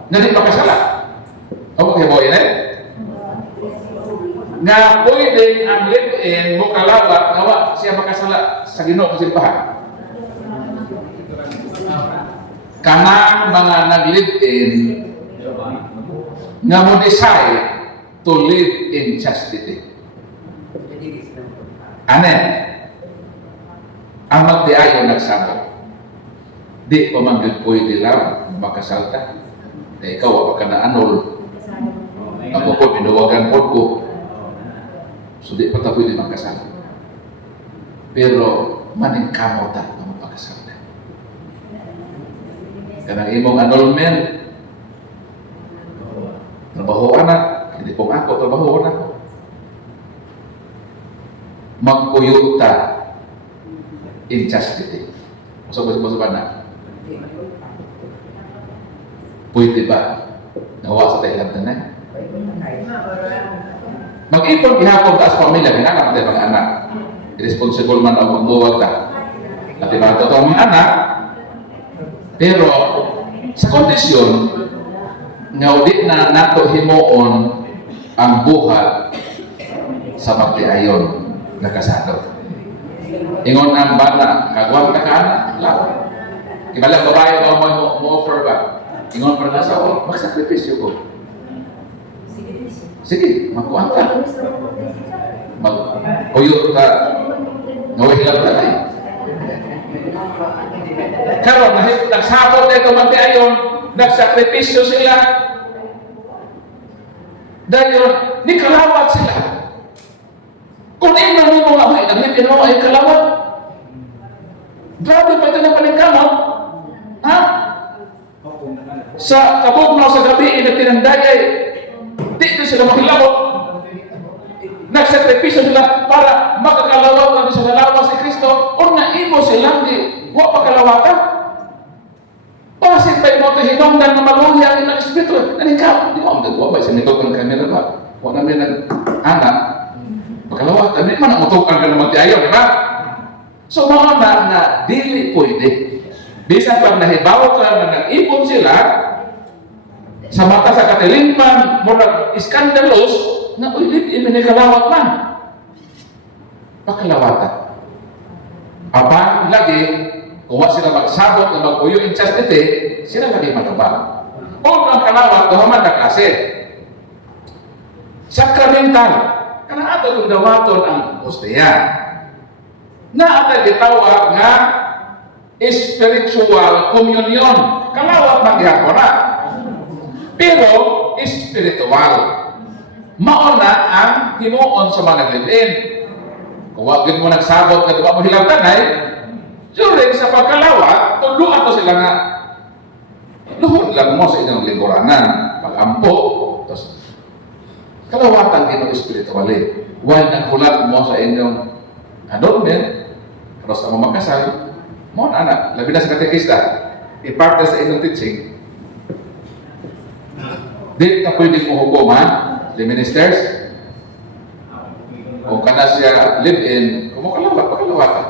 Na di makasala. O kaya mo yun nga pwede ang live-in mo kalawat nga siya makasala sa Ginoo sa simbahan. Kanang mga nag-live-in nga mo decide to live in chastity. Anen? Ang magdiayo nagsabot. Di pa man yun pwede lang makasalta. Eh, ikaw, wala ka na anol. Ako po, binuwagan po ko. So, di pa ta pwede magkasal. Pero, maning kamota na magpakasal na. Kanang imong annulment. Trabaho na. Hindi po ako, trabaho na ko. Magpuyo ta in chastity. So, ba na? Pwede ba? Nawa sa Thailand na. Mag-ipon gihapon ta sa pamilya, kinanak tayo mga anak. Irresponsible man ang magbuwag ta. At iba ito ang mga anak. Pero, sa kondisyon, nga di na nato himuon ang buhat sa magtiayon na kasado. Ingon ang bata, kagwang ka anak, lang. Ibalang babae ba mo offer ba? Ingon pa na sa ako, magsakripisyo ko. Sige, magkuhan ka. Magkuyot ka. Nawahilang ka na. Karon, nagsabot na ito magtiayon, nagsakripisyo sila. Dahil ni kalawat sila. Kung ino mo mga huy, naglipin mo ay kalawat. Grabe pa ito ng paningkamot. Ha? Sa kabugnaw sa gabi, nagtinandayay. Di na sila makilawat. Nagsakripisyo sila para makakalawat na sa lalawa si Kristo. O naimo silang di, huwag pakalawatan. Pasit pa yung mga hinongdan na maluya ang ilang espiritu. Ano ikaw? Di ba? Huwag ba? Sinitog ang kamera ba? Huwag namin nag-anak. Pakalawat. Hindi man ang utukan ka naman tiyayon, di ba? So mga na dili pwede. Bisan pag nahibaw ka na nag-ipon sila, sa mata sa katilingpan, murag iskandalos, na ulit kalawat man. Pakalawatan. Apa lagi, kung sila magsabot na magpuyo in chastity, sila lagi matubang. O ang kalawat, duhaman na klase. Sakramental. Karena ato yung dawaton ang osteya. Na ata gitawag nga spiritual communion. Kalawat magyapon na. Pero spiritual. Mauna ang himuon sa mga naglilin. Kung wag mo nagsabot na diba mo hilang tanay, during sa pagkalawat, tuluan ko sila nga luhod lang mo sa inyong lingkuranan. Pag-ampo, tapos kalawatan ino spiritually. While naghulat mo sa inyong annulment, tapos ang mamakasal, mo na anak, labi na sa katekista, i-part na sa inyong teaching, di ka pwede mo hukuman, the ministers, kung kana siya live-in, kung makalawat, pakalawatan.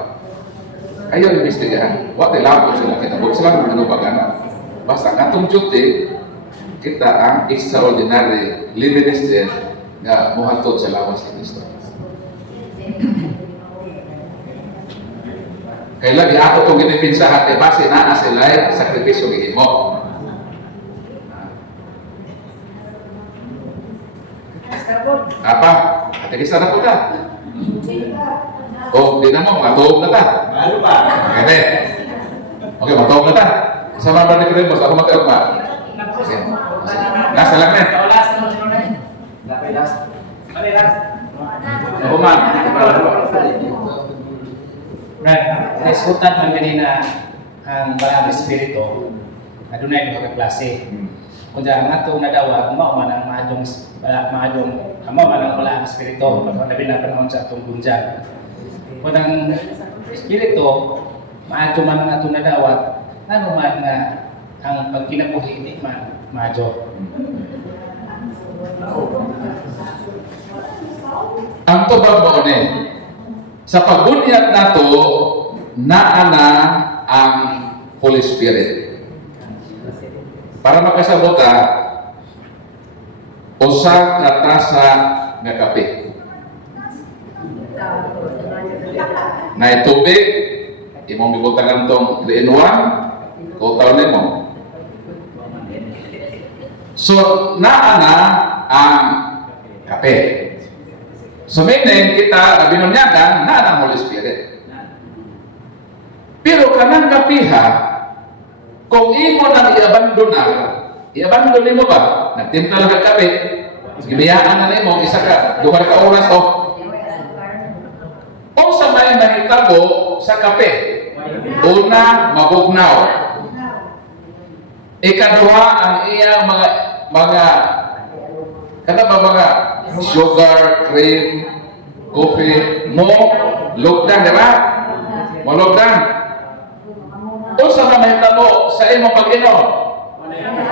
Ayaw investigahan. Wag nilabo sila kita. Huwag silang ano bagana. Basta atong duty, kita ang extraordinary liminister nga muhatod sa lawas ni Kristo. Kaya lagi ako itong ginipinsahan, e base na sila sakripisyo gihimo. Apa? Katekista na po ka. O, di na mo, matuog na ta. Ano ba? Kaya okay, matuog na ta. Sama ba ni Kremos? Ako matuog pa. Okay. Last na lang na. Ako man. Right. Naisutan man ganina ang balang espiritu. Adunay duha ka klase. Kung ang atong nadawat, mao man ang maadong mao man ang balang espiritu pagkanabi na panahon sa atong bunjang. Kung ang espiritu maadyo man ang atong nadawat, ano man nga ang pagkinabuhi hindi man maadyo. Ang tubag mo ni, sa pagbunyag nato, naana ang Holy Spirit. Para makasabota, usa ka tasa nga kape. Na tubig, imong gibutangan tong 3-in-1, kutaw nimo. So, naana ang kape. So, meaning kita binunyagan na ang Holy Spirit. Pero kanang kapiha, kung imo nang i-abandon mo ba? Nagtimpla lang ka kape, gibiyaan na nimo, isa ka, 2 ka oras o. O sa may mahitabo sa kape, una, mabugnaw. Ikaduha ang iyang mga mga sugar, cream, coffee mo lugdan, di ba? Mo lugdan. Unsa na mahitabo sa imong pag-inom?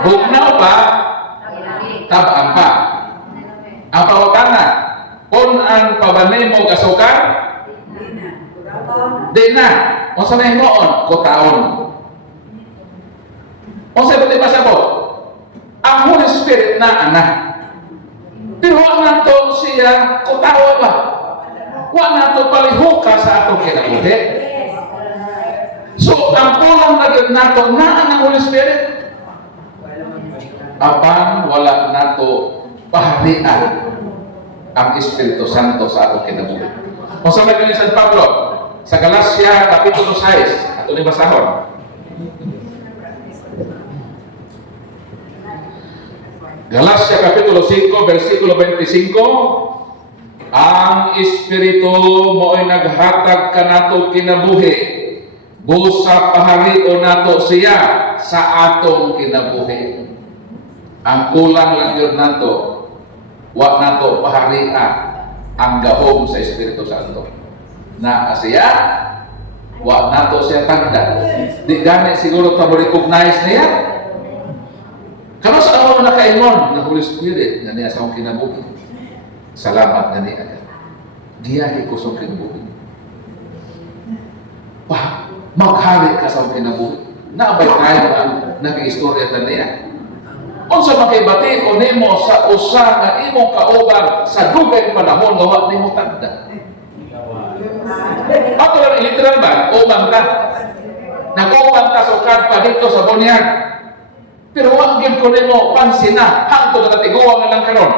Bugnaw pa, tabang pa. Ang pangutana, kung ang pabanay mo kasukar, di na. Unsa na himoon? Kutaon. Unsa ba di pasabot? Ang Holy Spirit na anak. Pero wala nato siya kutawa ba? Wala nato palihuka sa atong kinabuhi. So, ang kulang na yun nato na ang Holy Spirit. Apang wala nato paharian ang Espiritu Santo sa atong kinabuhi. Kung sa mga ni San Pablo, sa Galacia, Kapitulo 6, ato ni basahon. Galacia Kapitulo 5, versikulo 25, ang Espiritu mo'y naghatag kanato kinabuhi, busa paharion nato siya sa atong kinabuhi. Ang kulang lang yun nato, wa nato paharian ang gahom sa Espiritu Santo. Na siya, wa nato siya tagda. Di gani siguro tamo recognize niya. Kano sa ako nakaingon na Holy Spirit na niya sa akong kinabuhi. Salamat na niya. Giyahi ko sa kinabuhi. Wah, maghari ka sa akong kinabuhi. Naabay tayo ang nag-istorya na niya. Unsa makibati o nimo sa usa nga imong kauban sa dugay panahon nga wa nimo tagda. Ako lang literal ba? Ubang ka. Nag-ubang ka sukad pa dito sa bunyag. Pero wag gyud ko nimo pansin na hangtod natiguan na lang karon.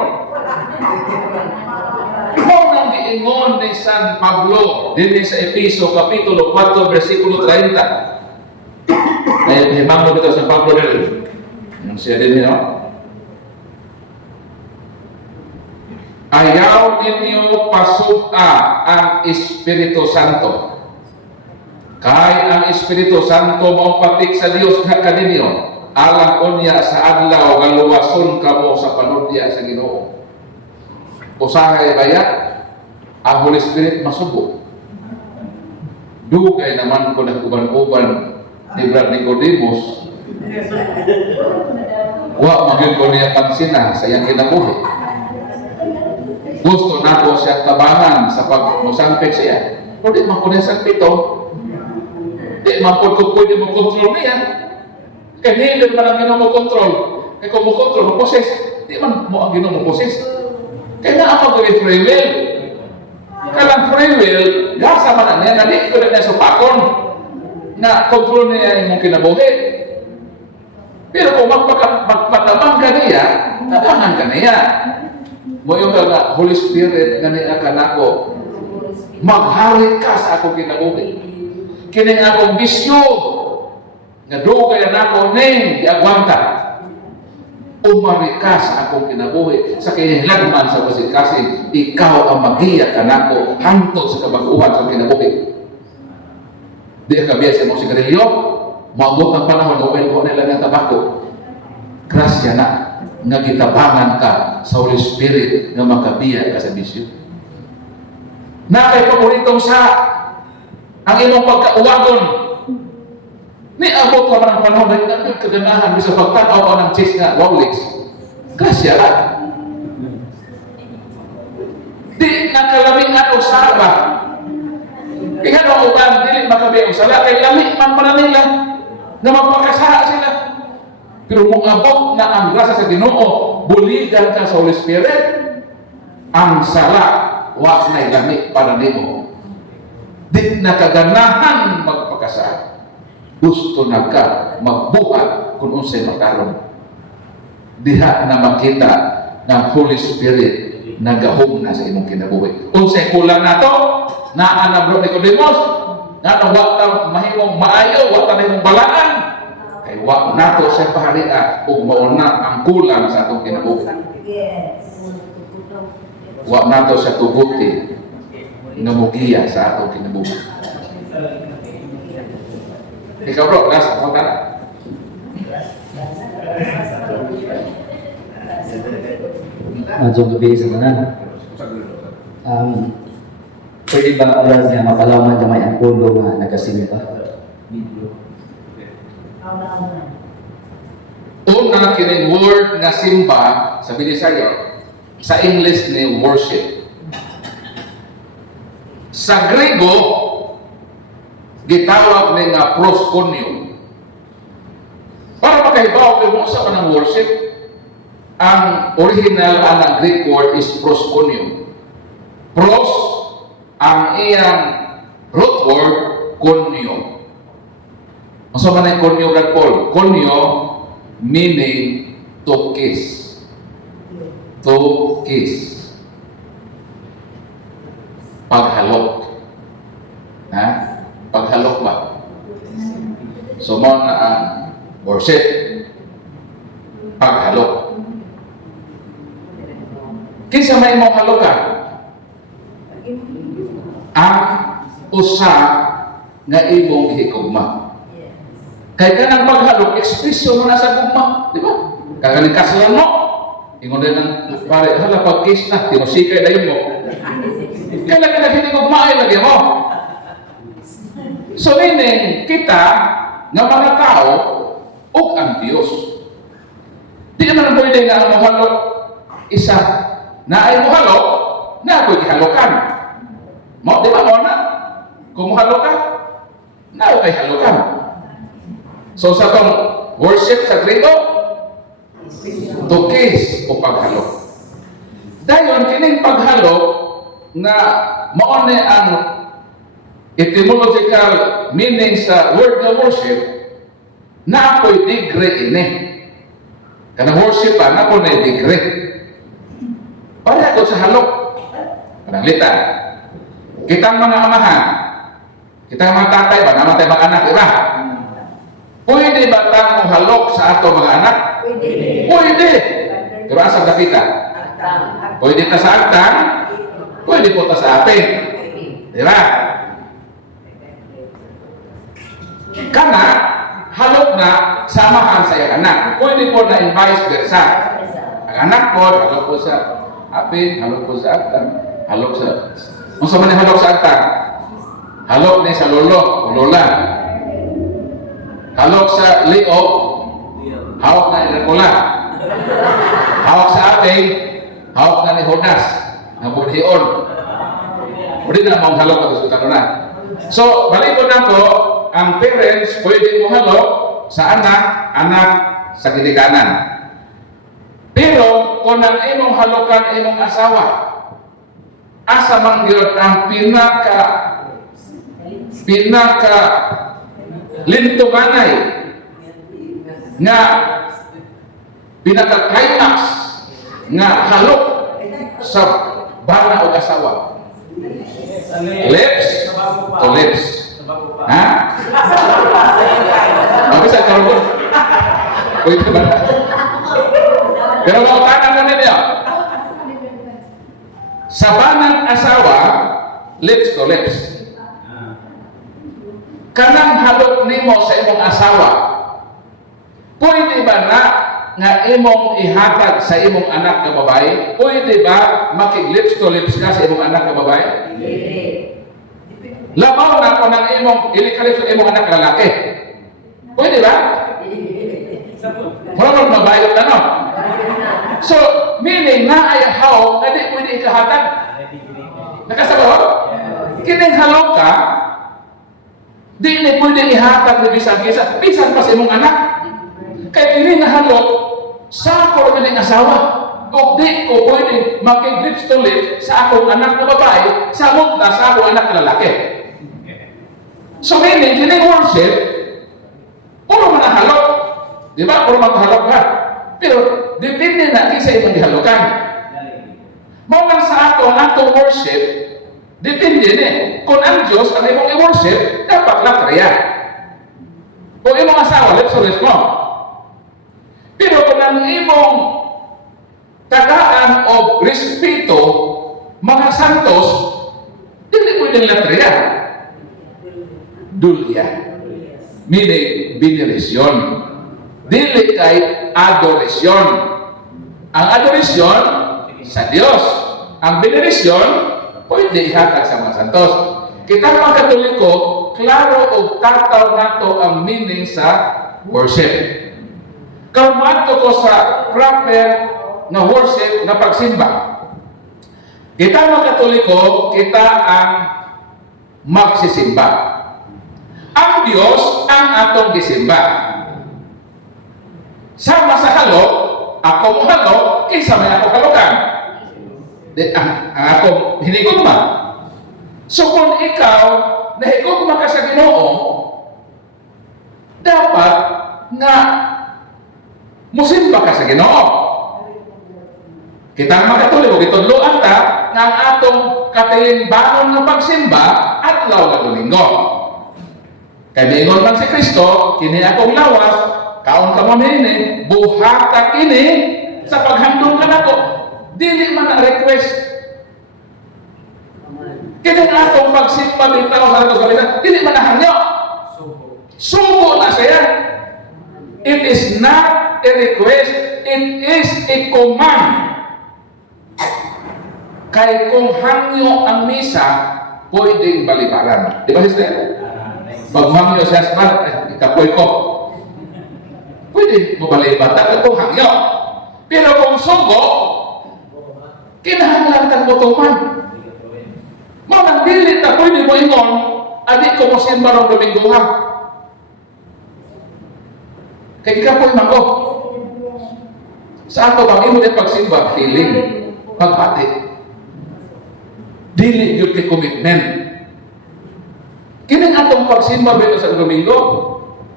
Mo nang giingon ni San Pablo dinhi sa Efeso Kapitulo 4 versikulo 30. Ay himang dito sa Pablo dito. Yung siya din no? Ayaw ninyo pasuka ang Espiritu Santo. Kay ang Espiritu Santo mao patik sa Dios nga kaninyo. Alang unya sa adlaw nga luwason kamo sa panudya sa Ginoo. Usahay baya ang Holy Spirit masubo. Dugay naman ko nag-uban-uban ni Brad Nicodemus. Wa magin ko niya pansina sa iyang kinabuhi. Gusto na ko siya tabangan sa pag-musampik siya. Pero di man ko niya sa pito. Di man po ko pwede mo kontrol niya. Kaya hindi man ang Ginoo mo kontrol. Kaya kung mo kontrol, mo poses. Di man mo ang Ginoo mo poses. Kaya na ang mag-free will. Kaya free will, gasa man na niya, na di ko na sa pakon na kontrol niya yung kinabuhi. Pero kung magpatabang ka niya, tabangan ka niya. Mo yung Holy Spirit nga niya ka na ako, maghari ka sa akong kinabuhi. Kining akong bisyo, nga dugay na ako ning iagwanta. Umari ka sa akong kinabuhi, sa kinahilagman sa kasing ikaw ang magiya ka na ako hantod sa kabaguhan sa kinabuhi. Di ka biyasa mo sigarilyo, maabot ang panahon na uwin ko nila ng tabako. Grasya na, nga gitabangan ka sa Holy Spirit nga makabiya ka sa bisyo. Na kay paboritong sa ang imong pagkauwagon. Ni abot ka man ang panahon na kaganahan sa pagtanaw ka ng chase nga Rolex. Grasya na. Di nakalaming ato saba. Kaya ang uban, dili makabiya ang sala, kay lamig man para nila na magpakasaha sila. Pero kung abot na ang grasa sa Ginoo, buligan ka sa Holy Spirit, ang sala, wa na'y lamig para nimo. Di nakaganahan magpakasaha. Gusto na ka magbuhat kung unsay makaroon. Diha na makita ng Holy Spirit na gahom na sa imong kinabuhi. Unsay kulang nato, naa na Bro Nicodemus, na wa ta mahimong maayo, wa ta mahimong balaan. Kay wa nato sa paharian ug mao na ang kulang sa atong kinabuhi. Wa nato sa tuguti nga mugiya sa atong kinabuhi. Ikaw bro, last, Medyo gabi sa tanan. Pwede ba oras niya mapalaman niya may ang pulo nga nagasimil pa? Una kining word nga simba sa Bisaya, sa English ni worship. Sa Grego, gitawag ni nga proskunyo. Para makahibaw mo sa kanang worship, ang original ang Greek word is proskunyo. Pros, ang iyang root word, kunyo. Ang man ay kunyo kag Paul. Kunyo meaning to kiss. To kiss. Paghalok. Ha? Paghalok ba? So mo na ang worship. Paghalok. Kinsa may mo halokan? Ang usa nga imong hikugma. Kaya ka nang paghalok, ekspresyon mo na sa gugma. Di ba? Kagaling kasalan mo. Ingon din ng pare, hala pag-kiss na, di mo sikay na yun mo. Kaya lagi na hinigugma ay lagi mo. So meaning, kita nga mga tao o ang Diyos. Di naman pwede nga ang mahalok isa na ay mahalok na ako'y ihalokan. Di ba mo na? Kung mahalok ka, na ako kay halokan. So sa tong worship sa Grego, to kiss o paghalok. Dayon kining paghalok na mao ni ang etymological meaning sa word nga worship na ako'y degree ini. Kanang worship na ako na degree. Para ako sa halok. Pananglitan. Kitang mga amahan, kitang mga tatay ba, naman tayo mga anak, diba? Pwede ba tayong halok sa ato mga anak? Pwede. Pero asang nakita? Pwede ka sa agtang, pwede po ta sa atin. Diba? Kana, halok na samahan sa iyang anak. Pwede po na in vice versa. Ang anak ko, halok po sa apin, halok po sa agtang, halok sa... Kung sa man halok sa agtang, halok ni sa lolo o lola. Halok sa liog, hawak na Hercula. Hawak sa ating, hawak na ni Honas, na budhion. Pwede na mong halok at usutan na. So, balik ko na ko, ang parents pwede mo halok sa anak sa ginikanan. Pero, kung ang imong halokan imong asawa, asa man yun ang pinaka lintunganay nga pinaka-climax nga halok sa bana o asawa. Lips to lips. Ha? Mabisa karong pwede ba? Pero mautanan mo ninyo. Sa banang asawa, lips to lips. Kanang halok nimo sa imong asawa, pwede ba na nga imong ihatag sa imong anak na babae? Pwede ba makig-lips to lips ka sa imong anak na babae? Labaw na kung nang imong ilikalips sa imong anak na lalaki. Pwede ba? Wala mo mabayot na no? So, meaning na ay how na di pwede ikahatag. Nakasagot? Kining halok ka, di na pwede ihatag na bisan-bisan. Bisan pa sa imong anak. Kaya hindi na halok, sa ako na ng asawa. O di ko pwede makig-lips to lips sa akong anak na babae, samot na sa akong anak na lalaki. So meaning, kining worship, puro man ang halok. Di ba? Puro man halok ka. Pero, depende na kisa imong gihalokan. Mawang sa atong worship, depende na. Kung ang Diyos ang imong i-worship, dapat latraya. Kung imong asawa, lips to lips mo. Pero kung ang imong tagaan o respeto, mga santos, hindi pwedeng latraya. Dulya. Meaning, veneration. Dili kay adoration. Ang adorisyon sa Dios. Ang benerisyon pwede ihatag sa mga santos. Kita mga Katoliko, klaro o tataw nato ang meaning sa worship. Kalmato ko sa proper na worship na pagsimba. Kita mga Katoliko, kita ang magsisimba. Ang Diyos ang atong gisimba. Sama sa halo, ako mo halo, kaysa may ako halogan. Ang akong hinigugma. So kung ikaw, nahigugma ka sa Ginoo, dapat nga musimba ka sa Ginoo. Kita ang mga Katoliko, gitudloan ta nga ang atong katilingbanon ng pagsimba at law na Domingo. Kaya niingon man si Kristo, kini akong lawas, kaon ka mo nini, buhata kini, sa paghandong ka nako, dili man na request. Kini atong pagsimba bitaw sa ato sa dili man na hangyo. Subo na siya. It is not a request, it is a command. Kaya kung hangyo ang misa, pwedeng balibaran. Di ba sister? Pag hangyo siya sa ikapoy ko. Pwede mo balibatan kung hangyo. Pero kung sugo, kinahanglan kang butuman. Mamang dilit na pwede mo ingon, adik ko mo simba ng Domingo ha. Kaya ikapoy mako. Sa ato bang imo din pagsimba, feeling, pagpati. Dili yun kay commitment. Kining atong pagsimba bito sa Domingo,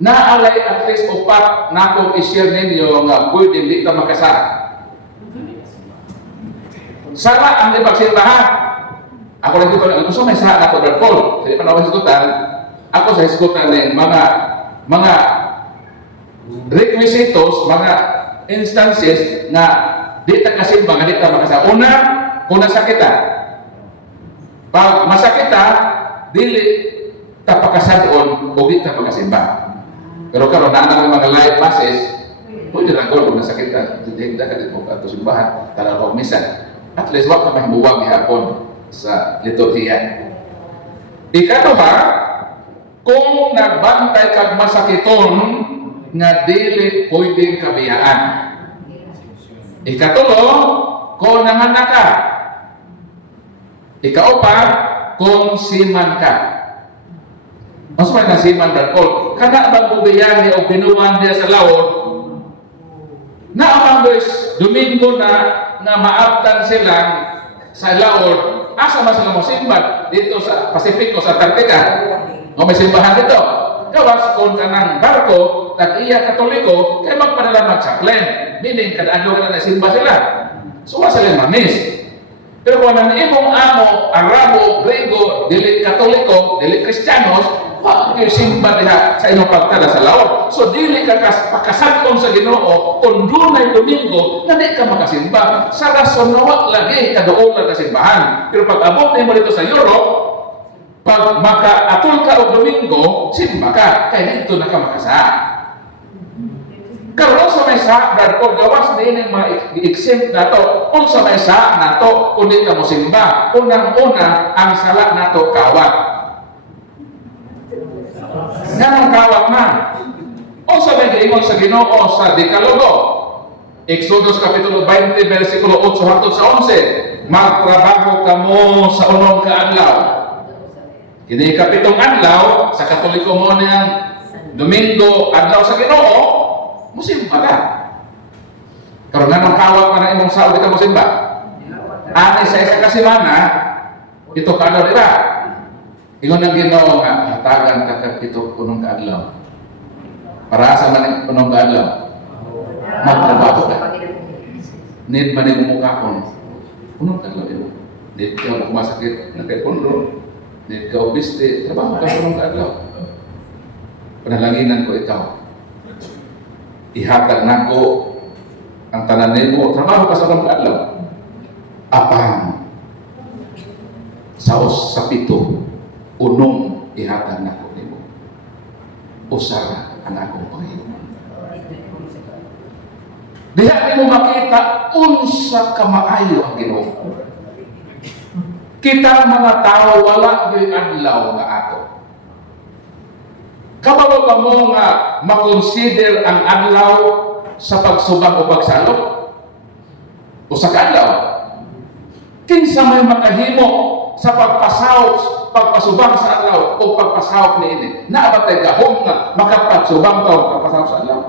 naalay at least upat na akong i-share ninyo nga pwede hindi ka makasara. Sara ang di pagsimbahan. Ako rin dito, gusto may sara ako, Brad Paul. Kasi pa na ako hisgutan, ako sa hisgutan ng mga requisitos, mga instances na di ta kasimba, nga di ta makasara. Una, kung nasakit ta. Pag masakit ta, dili ta pakasadon o di ta pakasimba. Pero karon na ang mga live passes, pwede lang kung nasakit ka, hindi ka dito ka simbahan, tara ko misa. At least wag ka mahimuwag ihapon sa liturhiya. Ikaduha, kung nagbantay kag masakiton nga dili pwedeng kabiyaan. Ikatulo, kung nanganak ka. Ikaupat, kung siman ka. Mas may nasiman Brad kada bang bubiyahe o pinuman dia sa laod, na amang guys, Domingo na maabtan silang sa laod, asa man sila mosimbat dito sa Pasipiko, sa Antarctica. O may simbahan dito. Kawas kung kanang barko, tag-iya Katoliko, kaya magpadala mag-chaplain. Meaning, kada ano na nasimba sila. So, wa sila mamis. Pero kung ang imong amo, Arabo, Grego, dili Katoliko, dili Kristiyanos, wag kayo simba diha sa inyong pagtada sa laot. So, dili ka pakasagkon sa Ginoo, kung dunay Domingo, na di ka makasimba. Sa rason na wag lagi kaduolan na simbahan. Pero pag abot na mo dito sa Europe, pag maka-atul ka o Domingo, simba ka. Kaya dito na ka makasa. Karon sa may sa, Brad Paul, gawas din yung mga i-exempt na to. Kung sa may sa na to, kung di ka mo simba, unang-una, ang sala na to kawat. Nga ang kawat na. O sa may giingon sa Ginoo sa Decalogo, Exodus Kapitulo 20, versikulo 8 hangtod sa 11, magtrabaho kamo sa unong kaadlaw. Kini kapitong adlaw, sa Katoliko mo niyang Domingo, adlaw sa Ginoo, musimba ka. Karon na nang kawat man ang imong sao di ka musimba. Ani sa isa ka semana, ito ka adlaw dira. Ingon ang Ginoo nga hatagan ka kag pito punong kaadlaw. Para sa man punong kaadlaw. Magtrabaho ka. Need man yung mukha kon. Punong kaadlaw imo. Need ka masakit na kay puno. Need ka obiste, trabaho ka punong kaadlaw. Panalanginan ko ikaw. Ihatag nako ang tanan nimo, trabaho ka sa unang kaadlaw. Apang sa pito, unong ihatag nako nimo. Usara ang akong Panginoon. Diha nimo ipakita unsa kamaayo ang Ginoo. Kita mga tao wala gyud adlaw nga ato. Kabalo ba mo nga makonsider ang adlaw sa pagsubang o pagsalok? O sa adlaw? Kinsa may makahimo sa pagpasubang sa adlaw o pagpasahop niini? Naabatay gahom nga makapagsubang taw pagpasahop sa adlaw.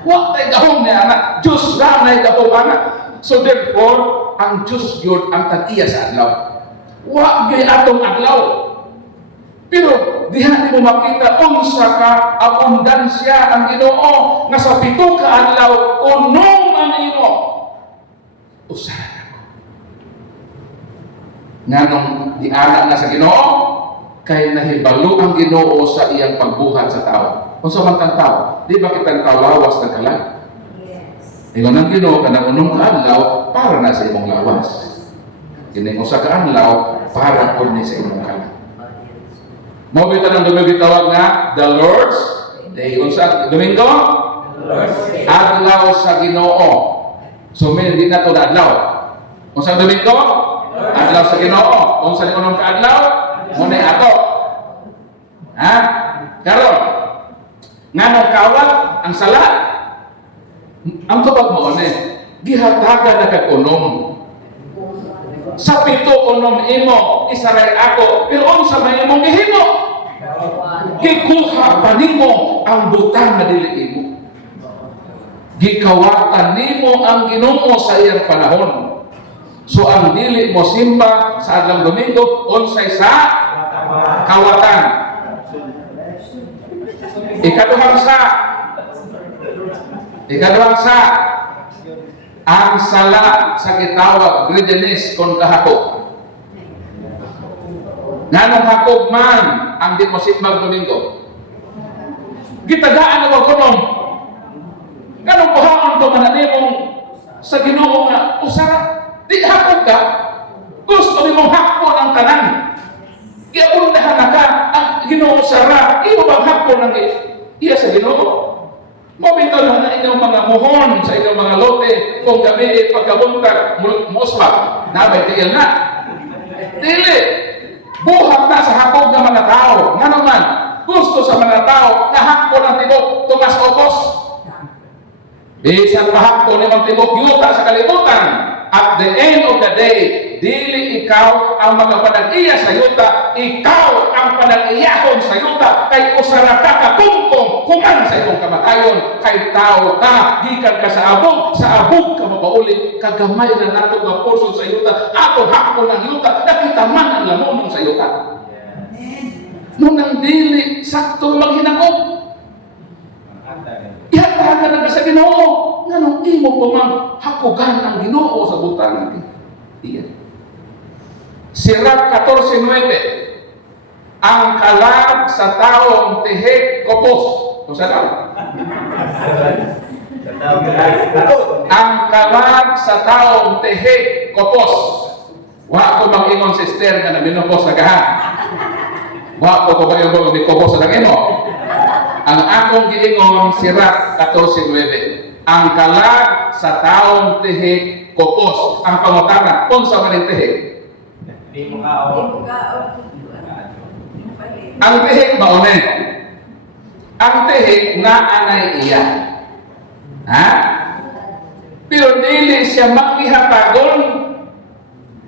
Wa tay gahom ni anak, Diyos ra nay gahom anak. So therefore, ang Diyos yun ang tag-iya sa adlaw. Wa gyud atong adlaw. Pero diha mo makita unsa ka abundansya ang Ginoo nga sa 7 ka adlaw unong ang imo. Usahay ako. Nganong diana na sa Ginoo kay nahibalo ang Ginoo sa iyang pagbuhat sa tao. Unsa man tang tao? Di ba kita tao lawas ng kalan? Yes. Ingon ang Ginoo kanang unong ka adlaw para na sa imong lawas. Kining usa ka adlaw para pud ni sa imong kalan. Mao bitaw ang Domingo gitawag nga the Lord's Day. Unsa Domingo? Adlaw sa Ginoo. So may hindi na to na adlaw. Unsa Domingo? Adlaw sa Ginoo. Unsa ni unong kaadlaw? Mo ni ato. Ha? Karon nganong kawat ang sala. Ang tubag mo ni gihatagan na kag unom. Sa 7 unom imo isaray ako pero unsa may imong gihimo? Gikuha pa nimo ang butang na dili imo. Gikawatan nimo ang Ginoo sa iyang panahon. So ang dili mo simba sa adlang Domingo unsay sa kawatan. Ikaduhang sa ang sala sa gitawag greediness kon kahakog. Nganong hakog man ang di mo simbang Domingo? Gitagaan na kunom. Kanong buhaon to mananimong sa Ginoo nga usara di hakog ka. Gusto nimong hakon ang tanan. Giundahan na ka ang Ginoo usara. Imo bang hakon ang iya sa Ginoo? Mabito na inyong mga muhon sa inyong mga lote kung gabi pagkabuntag musma nabay tiil na. Dili. Buhat na sa hakog ng mga tao. Nga naman, gusto sa mga tao na hakon ang tibok tumas opos. Bisan mahakon ni mga tibok yuta sa kalibutan. At the end of the day, dili ikaw ang magapanag-iya sa yuta, ikaw ang panag-iyahon sa yuta, kay usara ka kakungkong kuman sa imong kamatayon, kay tao ka, gikan ka sa abog ka mapauli, kagamay na nato nga portion sa yuta, atong hakon ng yuta, nakita man ang lamunong sa yuta. Nung dili, sakto maghinakot. Ihatagan na ka sa Ginoo. Nganong imo pa man hakugan ang Ginoo sa butang natin. Iyan. Sirach 14:9. Ang kalag sa taong tihik kopos. Kung saan? Ang kalag sa taong tihik kopos. Wa ko mag-ingon sister nga naminupos sa gahan. Wa ko ba yung di kopos sa imo? Ang akong giingon Sirach 14:9. Ang kalag sa taong tihik kopos. Ang pangutana, unsa man ang tihik? Di mo kaon. Ang tihik maune. Ang tihik na anay iya. Ha? Pero dili siya makihatagon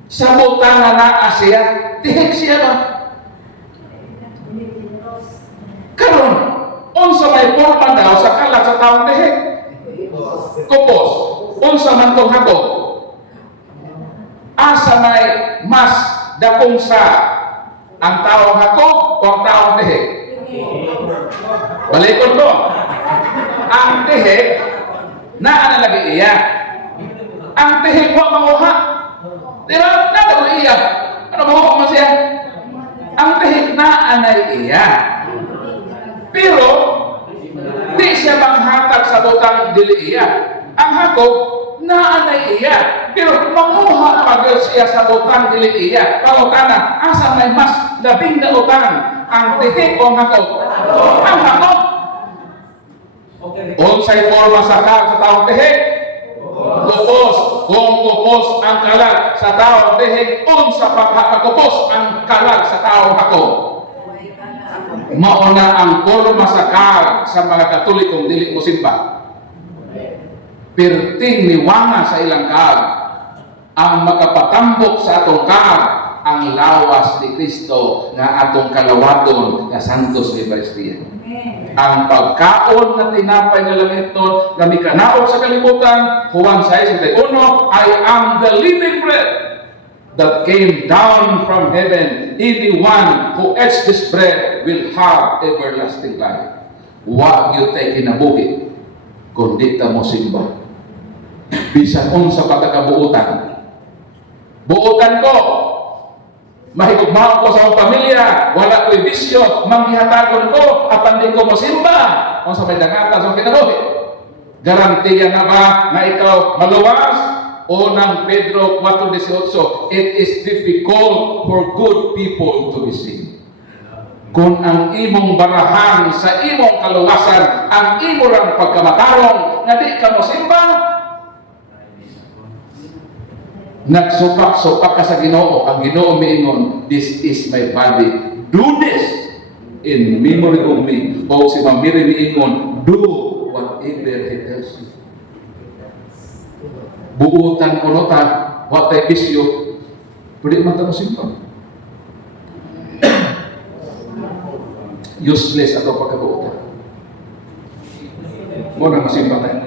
sa butang na siya. Tihik siya ba? Karon, unsa may forma daw sa kalag sa taong tihik? Kopos. Unsa man tong hakog? Asa may mas dakong sa ang taong hakog o ang taong tihik? Balikon ko. Ang tihik na lagi iya. Ang tihik wa manguha. Diba? Nado iya. Ano ba mo siya? Ang tihik na anay iya. Pero di siya manghatag sa butang dili iya. Ang hakog naanay iya. Pero manguha pag siya sa butang dili iya. Pangutana, asa may mas labing na utang? Ang tihik o ang hakog? Ang hakog. Unsay forma sa kag sa taong tihik? Kupos. Kung kupos ang kalag sa tao, dihing unsa pagkakupos ang kalag sa tao ako. Mauna ang porma sa kag sa mga Katolikong dili mo simba. Perting niwanga sa ilang kag. Ang makapatambok sa atong kag ang lawas ni Kristo nga atong kalawaton nga Santos Eucharistia. Ang pagkaon na tinapay nga lamiton nga mikanaog sa kalibutan, Juan 6:21, I am the living bread that came down from heaven. Anyone who eats this bread will have everlasting life. Wa gyud tay kinabuhi kundi ta mo simba. Bisan unsa pa ta kabuutan. Buutan ko, mahigugmaon ko sa akong pamilya, wala ko'y bisyo, manghihatagon ko, at hindi ko mo simba. Kung sa may dangata sa kinabuhi. Garantiya na ba na ikaw maluwas? Unang Pedro 4:18, it is difficult for good people to be saved. Kung ang imong barahan sa imong kaluwasan, ang imo lang pagkamatarong, nga di ka mo simba, nagsupak-supak ka sa Ginoo, ang Ginoo miingon, this is my body, do this in memory of me. O si Mamiri miingon, do whatever he tells you. Buutan ko nota, what ay bisyo, pwede man mo simpa. Useless ato pagkabuutan. Mo na masimpa tayo.